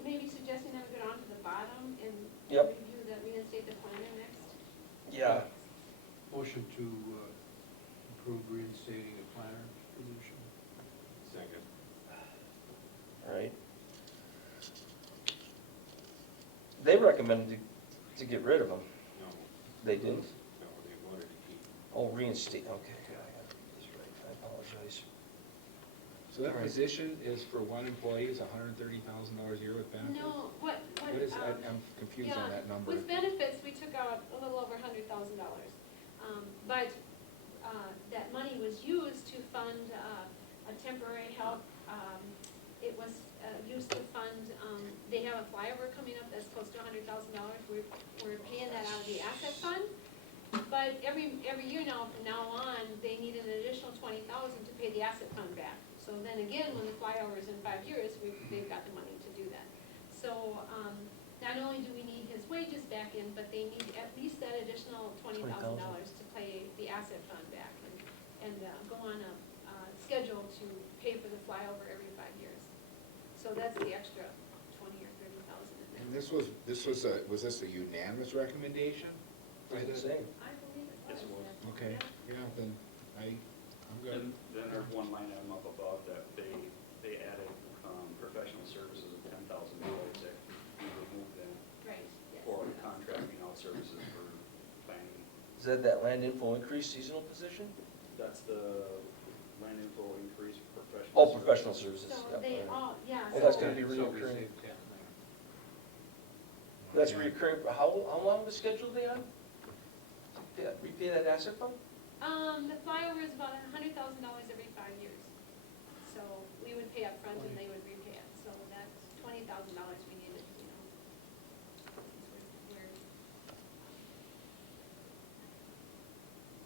maybe suggesting that we go down to the bottom and Yep. review the reinstate the planner next. Yeah. Motion to approve reinstating the planner position. Second. All right. They recommended to get rid of him. No, They didn't? no, they wanted to keep. Oh, reinstate, okay, I got this right, I apologize. So that All right. position is for one employee, is $130,000 a year with benefits? No, what? What is, I'm confused on that number. With benefits, we took out a little over $100,000. But that money was used to fund a temporary help. It was used to fund, they have a flyover coming up that's close to $100,000. We're paying that out of the asset fund. But every year now, from now on, they need an additional $20,000 to pay the asset fund back. So then again, when the flyover is in 5 years, they've got the money to do that. So, not only do we need his wages back in, but they need at least that additional $20,000 to pay the asset fund back and go on a schedule to pay for the flyover every 5 years. So that's the extra 20 or 30,000 in there. And was this a unanimous recommendation? Doesn't say. I believe it was. Yes, it was. yeah. Okay, yeah, then I'm good. Then there's one line item up above that they added, professional services of $10,000 that we removed that Right, yes. for contracting out services for planning. Is that land info increase seasonal position? That's the land info increase professional. Oh, professional services. So Yep, they all right. all, yeah. Oh, that's so- gonna be So we reoccurring. saved 10 there. That's reoccurring, for how long the schedule they on? Yeah, repay that asset fund? The flyover is about $100,000 every 5 years. So we would pay up front and they would repay it. So that's $20,000 we needed, you know. Since we're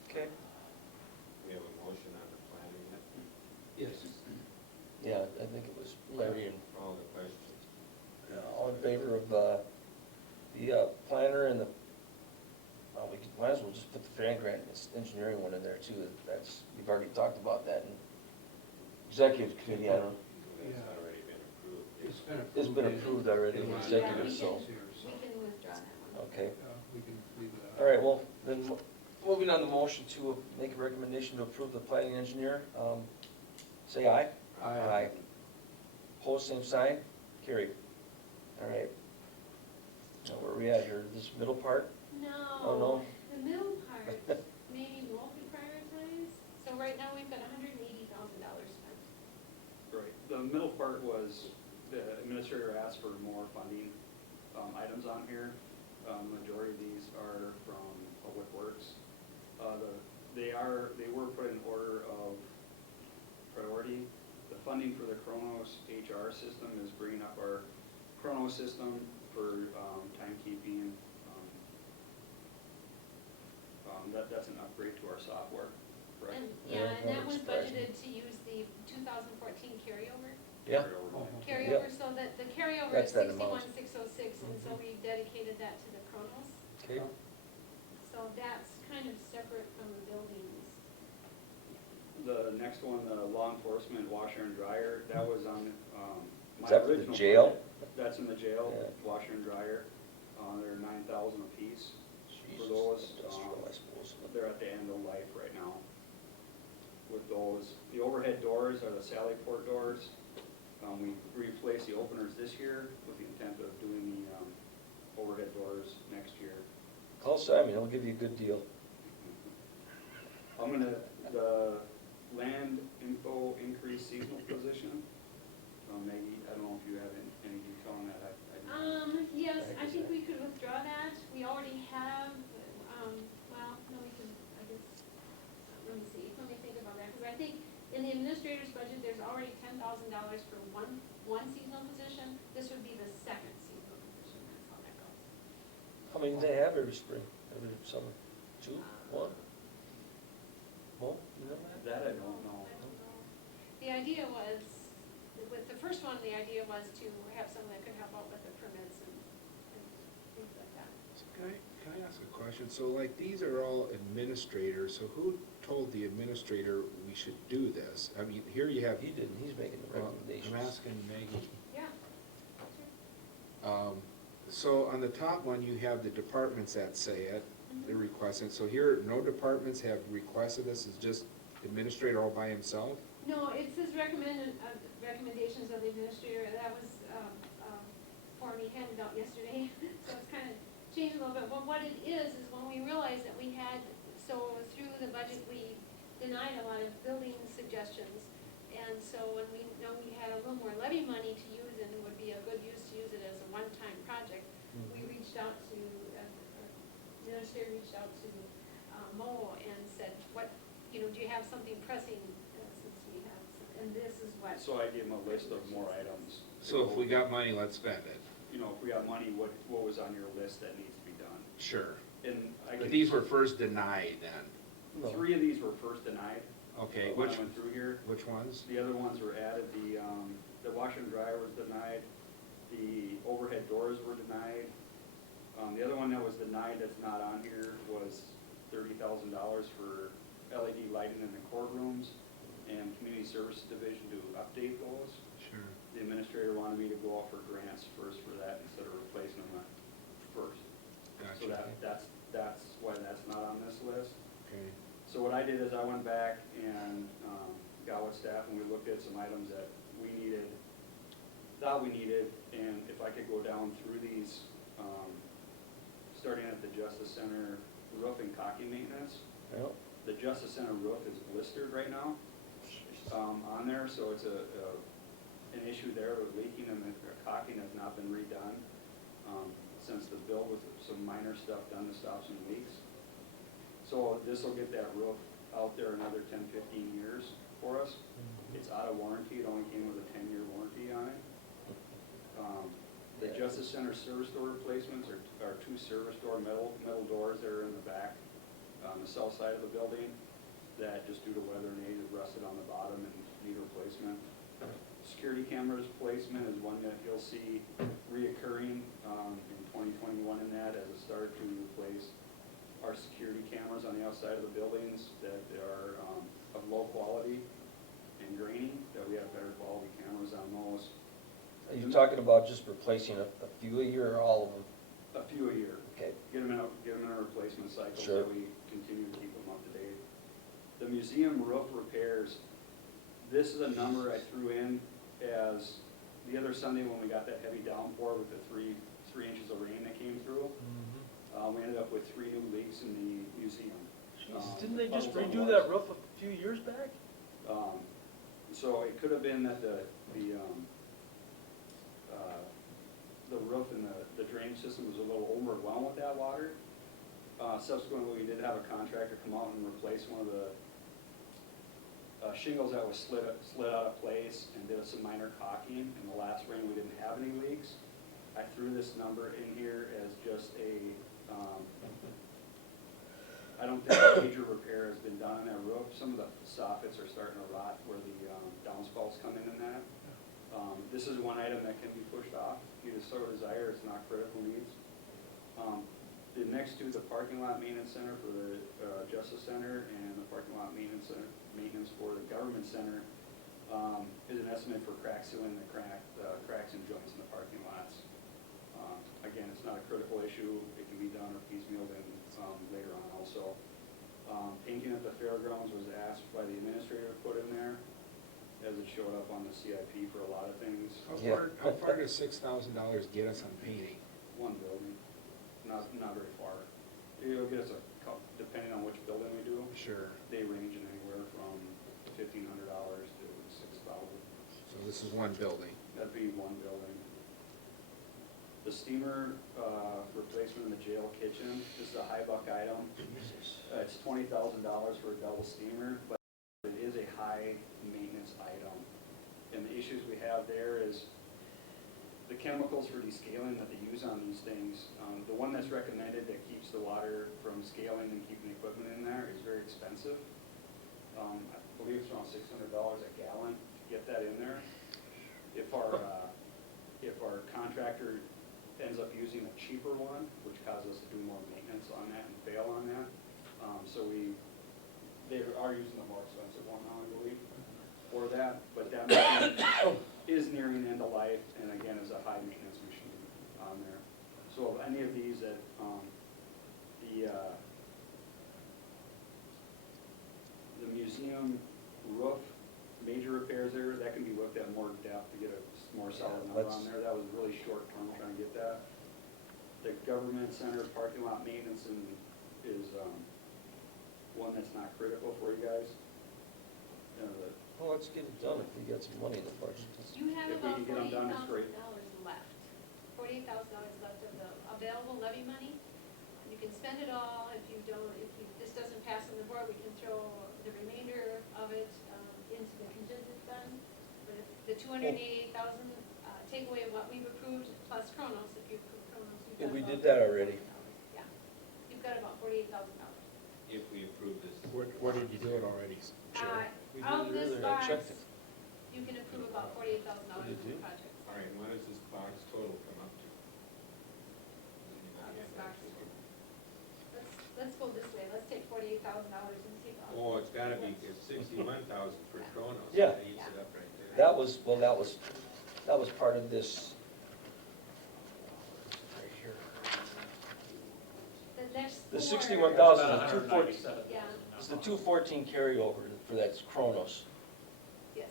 Okay. We have a motion on the planning yet? Yes. Yeah, I think it was Larry and, All the questions. all in favor of, the planner and the, well, we might as well just put the fan grant engineering one in there too. That's, you've already talked about that in executive committee, I don't, That's already been approved. it's been approved already in executive, Yeah, so, we can withdraw that one. okay. We can leave it out. All right, well, then, moving on the motion to make a recommendation to approve the planning engineer, say aye. Aye. Pose same sign, carried. All right. Now, where are we at here, this middle part? No. Oh, no? The middle part, maybe won't be prioritized. So right now, we've got $180,000 spent. Right, the middle part was, the administrator asked for more funding, items on here. Majority of these are from Public Works. They were put in order of priority. The funding for the Kronos HR system is bringing up our Kronos system for, timekeeping. That's an upgrade to our software, correct? And, Yeah, yeah, and that that was looks budgeted to use the 2014 carryover. Yeah, Carryover, so that the carryover is That's that amount. 61,606, and so we dedicated that to the Kronos. okay. So that's kind of separate from the buildings. The next one, the law enforcement washer and dryer, that was on, my Is that for the original jail? budget. That's in the jail, Yeah. washer and dryer. They're 9,000 apiece. Jesus, those, industrial, I suppose. They're at the end of life right now. With those, the overhead doors are the Sally Port doors. We replaced the openers this year with the intent of doing the overhead doors next year. Call Simon, he'll give you a good deal. The land info increase seasonal position, Maggie, I don't know if you have any detail on that. Yes, I think we could withdraw that. We already have, well, no, we can, I guess, let me see, let me think about that. Because I think in the administrator's budget, there's already $10,000 for one seasonal position. This would be the second seasonal position, that's how that goes. How many do they have every spring, every summer? 2, 1? Mo, you know that? That I don't know. I don't know. The idea was, with the first one, the idea was to have someone that could help out with the permits and things like that. So can I ask a question? So like, these are all administrators, so who told the administrator we should do this? I mean, here you have, He didn't, he's making the recommendations. I'm asking Maggie. Yeah, sure. So on the top one, you have the departments that say it, they're requesting. So here, no departments have requested this, it's just administrator all by himself? No, it says recommendations of the administrator, that was, form he handed out yesterday, so it's kind of changed a little bit. But what it is when we realized that we had, so through the budget, we denied a lot of building suggestions. And so when we know we had a little more levy money to use and it would be a good use to use it as a one-time project, we reached out to, administrator reached out to Mo and said, what, do you have something pressing since we have, and this is what. So I gave them a list of more items. So if we got money, let's spend it. If we got money, what was on your list that needs to be done? Sure. And But these were first denied then? No. 3 of these were first denied. Okay, When which, I went through here. which ones? The other ones were added, the washer and dryer was denied, the overhead doors were denied. The other one that was denied that's not on here was $30,000 for LED lighting in the courtrooms and community services division to update those. Sure. The administrator wanted me to go out for grants first for that instead of replacing them first. So Gotcha. that's why that's not on this list. Okay. So what I did is I went back and got with staff and we looked at some items that we thought we needed, and if I could go down through these, starting at the Justice Center roof and caulking maintenance. Well, The Justice Center roof is blistered right now on there, so it's an issue there with leaking, and the caulking has not been redone since the build with some minor stuff done to stop some leaks. So this will get that roof out there another 10, 15 years for us. It's out of warranty, it only came with a 10-year warranty on it. The Justice Center service door replacements are 2 service door metal doors that are in the back, on the south side of the building, that just due to weather and age have rusted on the bottom and need replacement. Security cameras placement is one that you'll see reoccurring in 2021 in that as a start to replace our security cameras on the outside of the buildings that are of low quality and grainy, that we have better quality cameras on those. are you talking about just replacing a few a year or all of them? A few a year. Okay. Get them in a replacement cycle Sure. so we continue to keep them up to date. The museum roof repairs, this is a number I threw in as the other Sunday when we got that heavy downpour with the three inches of rain that came through. We ended up with 3 new leaks in the museum. Jesus, didn't they just puddles on redo walls. that roof a few years back? So it could have been that the roof and the drainage system was a little overwhelmed with that water. Subsequently, we did have a contractor come out and replace one of the shingles that was slid out of place and did some minor caulking. In the last rain, we didn't have any leaks. I threw this number in here as just I don't think a major repair has been done on that roof. Some of the soffits are starting to rot where the downspouts come in that. This is one item that can be pushed off. If you so desire, it's not critical needs. The next 2, the parking lot maintenance center for the Justice Center and the parking lot maintenance for the Government Center. is an estimate for crack sealing the cracks and joints in the parking lots. Again, it's not a critical issue, it can be done or piecemealed in later on also. Painting at the fairgrounds was asked by the administrator to put in there, as it showed up on the CIP for a lot of things. How far does $6,000 get us on painting? One building, not very far. It'll get us depending on which building we do, Sure. they range in anywhere from $1,500 to $6,000. So this is one building. That'd be one building. The steamer replacement in the jail kitchen, this is a high buck item. It's $20,000 for a double steamer, but it is a high maintenance item. And the issues we have there is the chemicals for descaling that they use on these things. The one that's recommended that keeps the water from scaling and keeping the equipment in there is very expensive. I believe it's around $600 a gallon to get that in there. If our contractor ends up using a cheaper one, which causes us to do more maintenance on that and fail on that. They are using the more expensive one now, I believe, for that, but that machine is nearing end of life, and again, is a high maintenance machine on there. So of any of these that, the museum roof, major repairs there, that can be looked at more in depth to get a more solid number on there. That was really short term trying to get that. The government center parking lot maintenance is one that's not critical for you guys. Well, let's get it done if we get some money in the budget. You have If we about can get them done, it's great. $48,000 left. $48,000 left of the available levy money. You can spend it all. If this doesn't pass on the board, we can throw the remainder of it into the contingent fund. But if the 288,000, take away what we've approved plus Kronos, if you approve Kronos, you've got Yeah, we about did that already. $48,000. Yeah, you've got about $48,000. If we approve this. Where did you do it already, Sharon? We did Of it this earlier, I box, checked it. you can approve about $48,000 Did for you? the project. All right, what does this box total come up to? This box. Let's go this way, let's take $48,000 and take off. Oh, it's gotta be, it's 61,000 for Kronos. Yeah. That eats it up right there. That was part of this. Right here. The The next four. 61,000 About is 214, 197. Yeah, it's the 214 carryover for that Kronos. yes.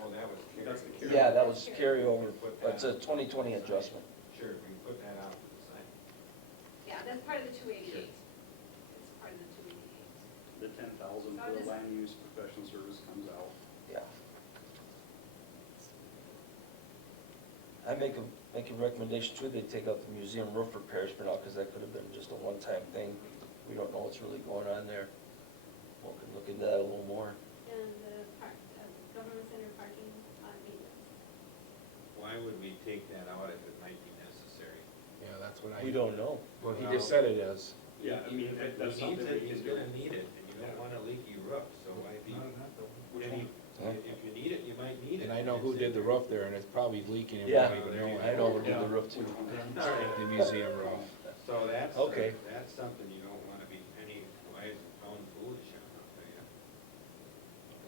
Oh, that was. That's the carryover. Yeah, that was carryover, but it's a 2020 adjustment. Sure, we can put that out to the side. Yeah, that's part of the 288. It's part of the 288. The 10,000 for the land use professional service comes out. Yeah. I make a recommendation too, they take out the museum roof repairs for now, because that could have been just a one-time thing. We don't know what's really going on there. We can look into that a little more. And the government center parking lot maintenance. Why would we take that out if it might be necessary? Yeah, that's what We don't know. Well, he just said it is. Yeah, I mean, If that's he needs something it, we he's can do. gonna need it, and you don't want a leaky roof, so why be? If you need it, you might need it. And I know who did the roof there, and it's probably leaking, and we Yeah, don't even know I it. know we did the roof too. The museum roof. So that's, Okay. that's something you don't wanna be penny wise and pound foolish on, I'll tell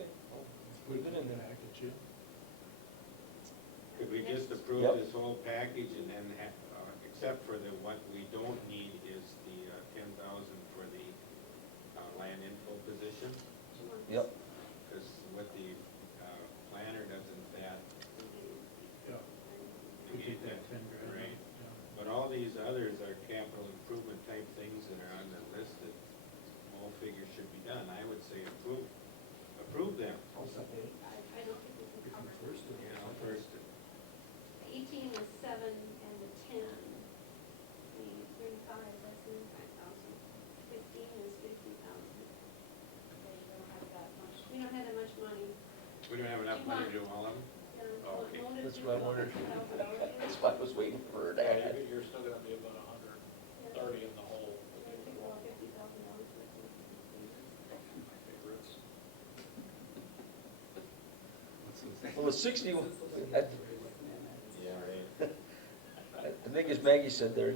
you. Leave it in there. Could we just approve Yep. this whole package and then have, except for what we don't need is the 10,000 for the land info position? Yep. Because with the planner, doesn't that negate that? Right. But all these others are capital improvement type things that are on the list that all figures should be done. I would say approve them. I don't think we can cover. Yeah, first. The 18 is 7 and the 10. The 35, that's 35,000. 15 is 50,000. They don't have that much. We don't have that much money. We don't have enough money to do all of them? Yeah, Okay. what did That's you what I do? wondered. $50,000? That's why I was waiting for her to add. You're still gonna be about 130 in the hole. I think about $50,000 worth of My favorites. Well, the 61, Yeah, right. I think as Maggie said there,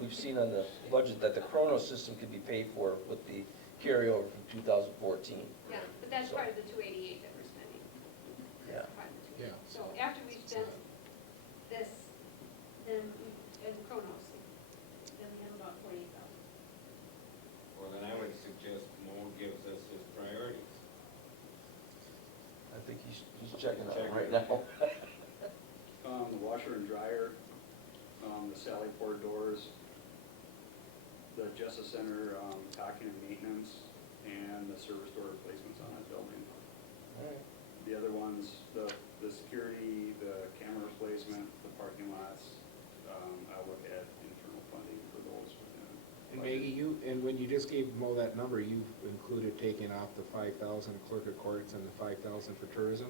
we've seen on the budget that the Kronos system can be paid for with the carryover from 2014. Yeah, but that's part of the 288 that we're spending. Yeah. So after we've spent this, then, and Kronos, then we have about 48,000. Well, then I would suggest Mo gives us his priorities. I think he's checking on it right now. The washer and dryer, the Sally Port doors, the Justice Center, caulking and maintenance, and the service door replacements on that building. Alright. The other ones, the security, the camera replacement, the parking lots, I'll look at internal funding for those within. And Maggie, and when you just gave Mo that number, you included taking off the 5,000 clerk of courts and the 5,000 for tourism?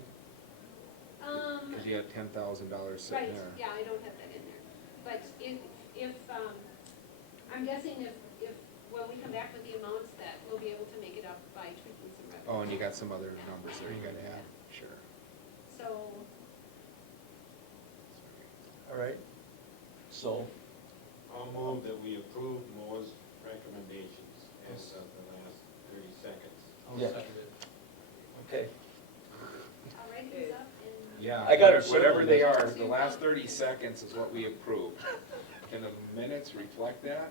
Because you had $10,000 sitting Right, there. yeah, I don't have that in there. But if, I'm guessing if, when we come back with the amounts, that we'll be able to make it up by tweaking some revenue. Oh, and you got some other numbers there you gotta add, sure. So, Alright, so, I'll move that we approve Mo's recommendations as of the last 30 seconds. I'll Yeah. second it. okay, I'll write these up and. Yeah. I got it Whatever they circled. are, the last 30 seconds is what we approved. Can the minutes reflect that?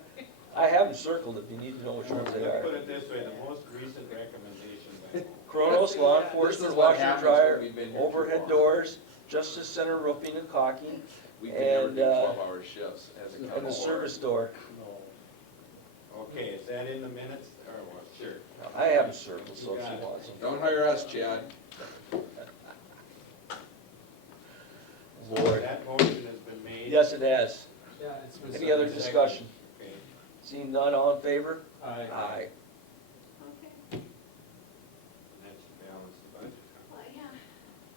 I have them circled if you need to know which ones they Let's put are. it this way, the most recent recommendations I Mo. Kronos, law enforcement, washer, dryer, we've been here overhead too long. doors, Justice Center roofing and caulking, We can never and, do 12-hour shifts as a county and the board. service door. Okay, is that in the minutes, or what? Sure. I have them circled, so if she wants them. Don't hire us, Chad. Lord. That motion has been made. Yes, it has. Yeah, it's been Any other seconded. discussion? Okay. Seeing none, all in favor? Aye. Aye. Okay, And that should balance the budget. well, yeah.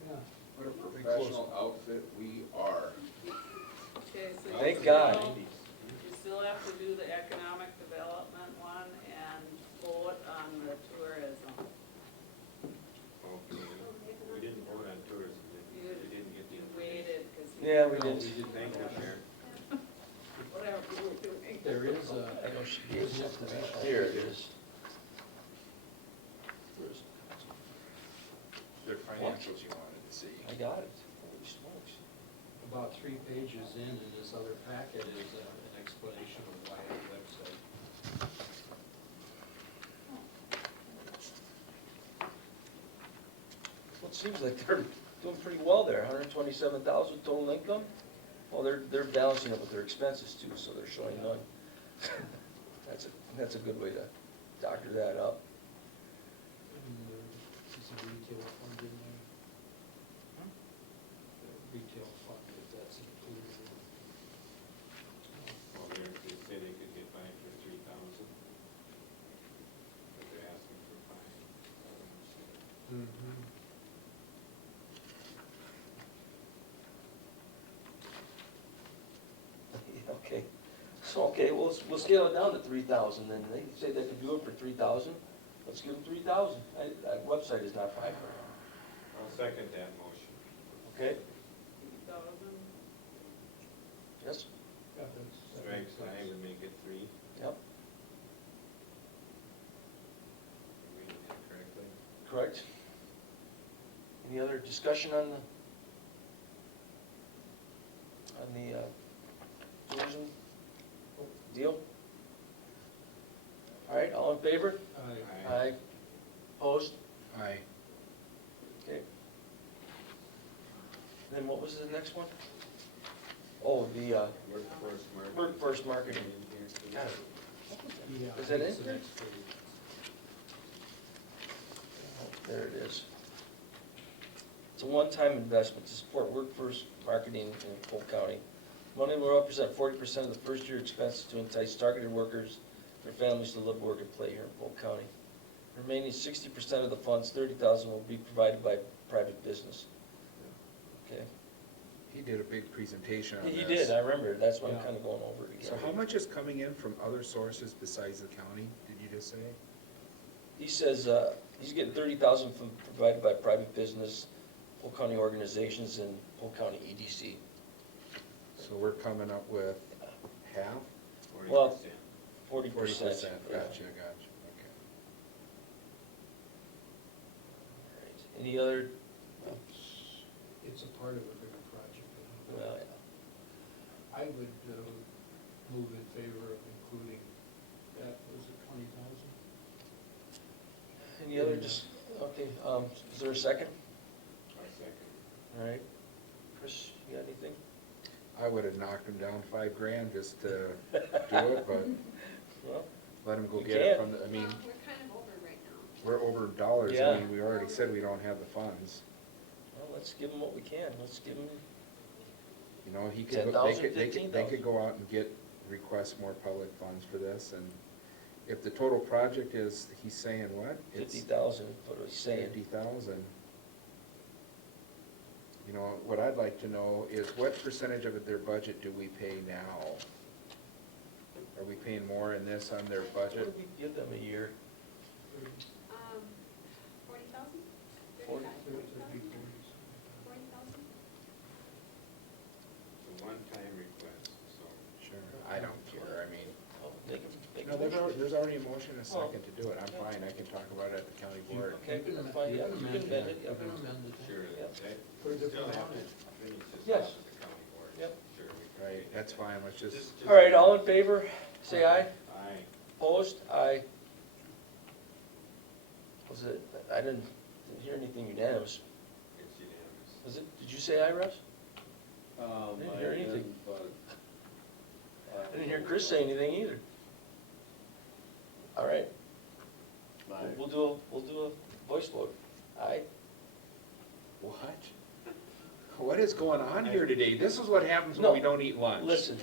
Yeah. What a professional outfit we are. Okay, so you Thank still- God. You still have to do the economic development one and vote on the tourism. Okay. We didn't vote on tourism, did we? We didn't get the. You waited, because. Yeah, we No, did. we did, thank you, Sharon. Whatever you were doing. There is a, I know she gave something. Here it is. Where's- Their financials you wanted to see. I got it. Holy smokes. about 3 pages in this other packet is an explanation of why the website. Well, it seems like they're doing pretty well there, 127,000 total income. Well, they're balancing it with their expenses too, so they're showing none. That's a good way to doctor that up. And there's a retail fund in there. The retail fund, if that's included. Well, they say they could get by for 3,000. But they're asking for 5. Okay, so, okay, we'll scale it down to 3,000 then. They say they can do it for 3,000. Let's give them 3,000. That website is not 500. I'll second that motion. Okay? 3,000. Yes? Yeah, that Strike makes sense. 5 and make it 3. Yep, Reading that correctly? correct. Any other discussion on the tourism deal? All right, all in favor? Aye. Aye. Opposed? Aye. Okay. Then what was the next one? Oh, the Workforce market. workforce marketing. God, Yeah, Is that it's it? the next page. there it is. It's a one-time investment to support workforce marketing in Polk County. Money will represent 40% of the first-year expenses to entice targeted workers, their families to live, work, and play here in Polk County. Remaining 60% of the funds, $30,000, will be provided by private business. Okay. He did a big presentation on this. He did, I remember, that's why I'm Yeah. kinda going over it again. So how much is coming in from other sources besides the county, did you just say? He says, he's getting 30,000 from, provided by private business, Polk County organizations, and Polk County EDC. So we're coming up with half? 40%. Well, 40%. 40%, Yeah. gotcha, okay. Alright. Any other, It it's a part of a bigger project. Well, yeah. I would move in favor of including that, was it 20,000? Any other, just, okay, is there a second? Our second. All right. Chris, you got anything? I would've knocked him down $5,000 just to do it, but Well, let him go You get it can't. from the, I mean, Well, we're kind of over right now. we're over dollars, Yeah. I mean, we already said we don't have the funds. well, let's give them what we can. Let's give them, You know, he could, go- 10,000, they could 15,000. go out and request more public funds for this, and if the total project is, he's saying what? It's 50,000, what he's saying. 50,000. You know, what I'd like to know is what percentage of their budget do we pay now? Are we paying more in this on their What budget? did we give them a year? 40,000? 40. 40,000? It's a one-time request, so. Sure. I don't care, I mean, Oh, they can- they no, can- there's already a motion and a second to do it, I'm fine, I can talk about it at the county board. Okay, that's fine, yeah, you can amend it, yeah. You can amend it. Sure, Yep. that, Put a still different have amount to in. finish this Yes. off with the county board. Yep. Sure. we can Right, take that's that. fine, let's just, All right, all in favor, say aye. Aye. Opposed? Aye. Was it, I didn't hear anything unanimous. It's unanimous. Was it, did you say aye, Russ? I Didn't hear anything. didn't, but. I didn't hear Chris say anything either. All right, we'll do a voice vote. Aye. what? What is going on here today? This is what happens when we don't eat lunch. Listen,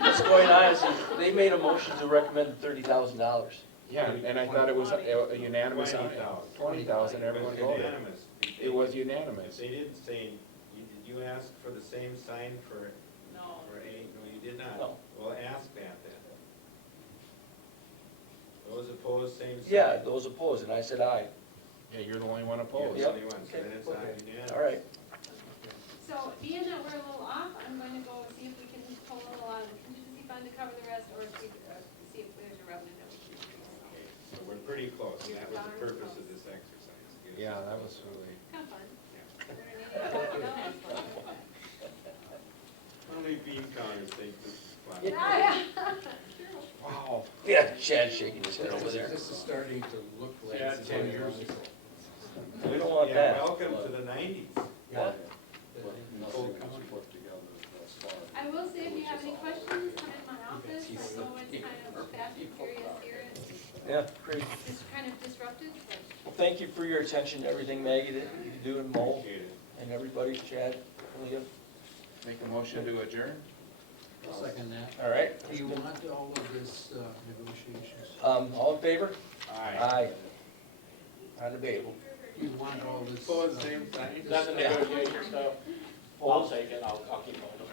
what's going on is they made a motion to recommend $30,000. Yeah, and I thought it was a unanimous, 20,000. 20,000, everyone It was voted. unanimous. It was If unanimous. they didn't say, did you ask for the same sign for, No. for A? No, you did not. No. Well, ask that then. Those opposed, same sign. Yeah, those opposed, and I said aye. Yeah, you're the only one You're opposed. the Yep. only one, so Okay. then it's not unanimous. All right, So being that we're a little off, I'm going to go see if we can pull a little out of the contingency fund to cover the rest, or see if there's a revenue that we can increase. Okay, so we're pretty close. That was the purpose of this exercise. Yeah, that was really, Kind of fun. Only bean counters think this is fun. wow. yeah, Chad's shaking his head over there. This is starting to look like Yeah, 10 years ago. We don't want Yeah, that. welcome to the nineties. Yeah. But nothing was put together thus far. I will say, if you have any questions, come in my office. I know it's kind of fast and furious here, and Yeah, great. it's kind of disrupted, but Well, thank you for your attention to everything, Maggie, that you do and Mo, Appreciate it. and everybody, Chad, Leah. Make a motion to adjourn? I'll second that. All right. Do you want all of this negotiations? All in favor? Aye. Aye. Not debatable. Do you want all this? Pose same sign. this That's the stuff? negotiation stuff. I'll take it, I'll keep hold of it.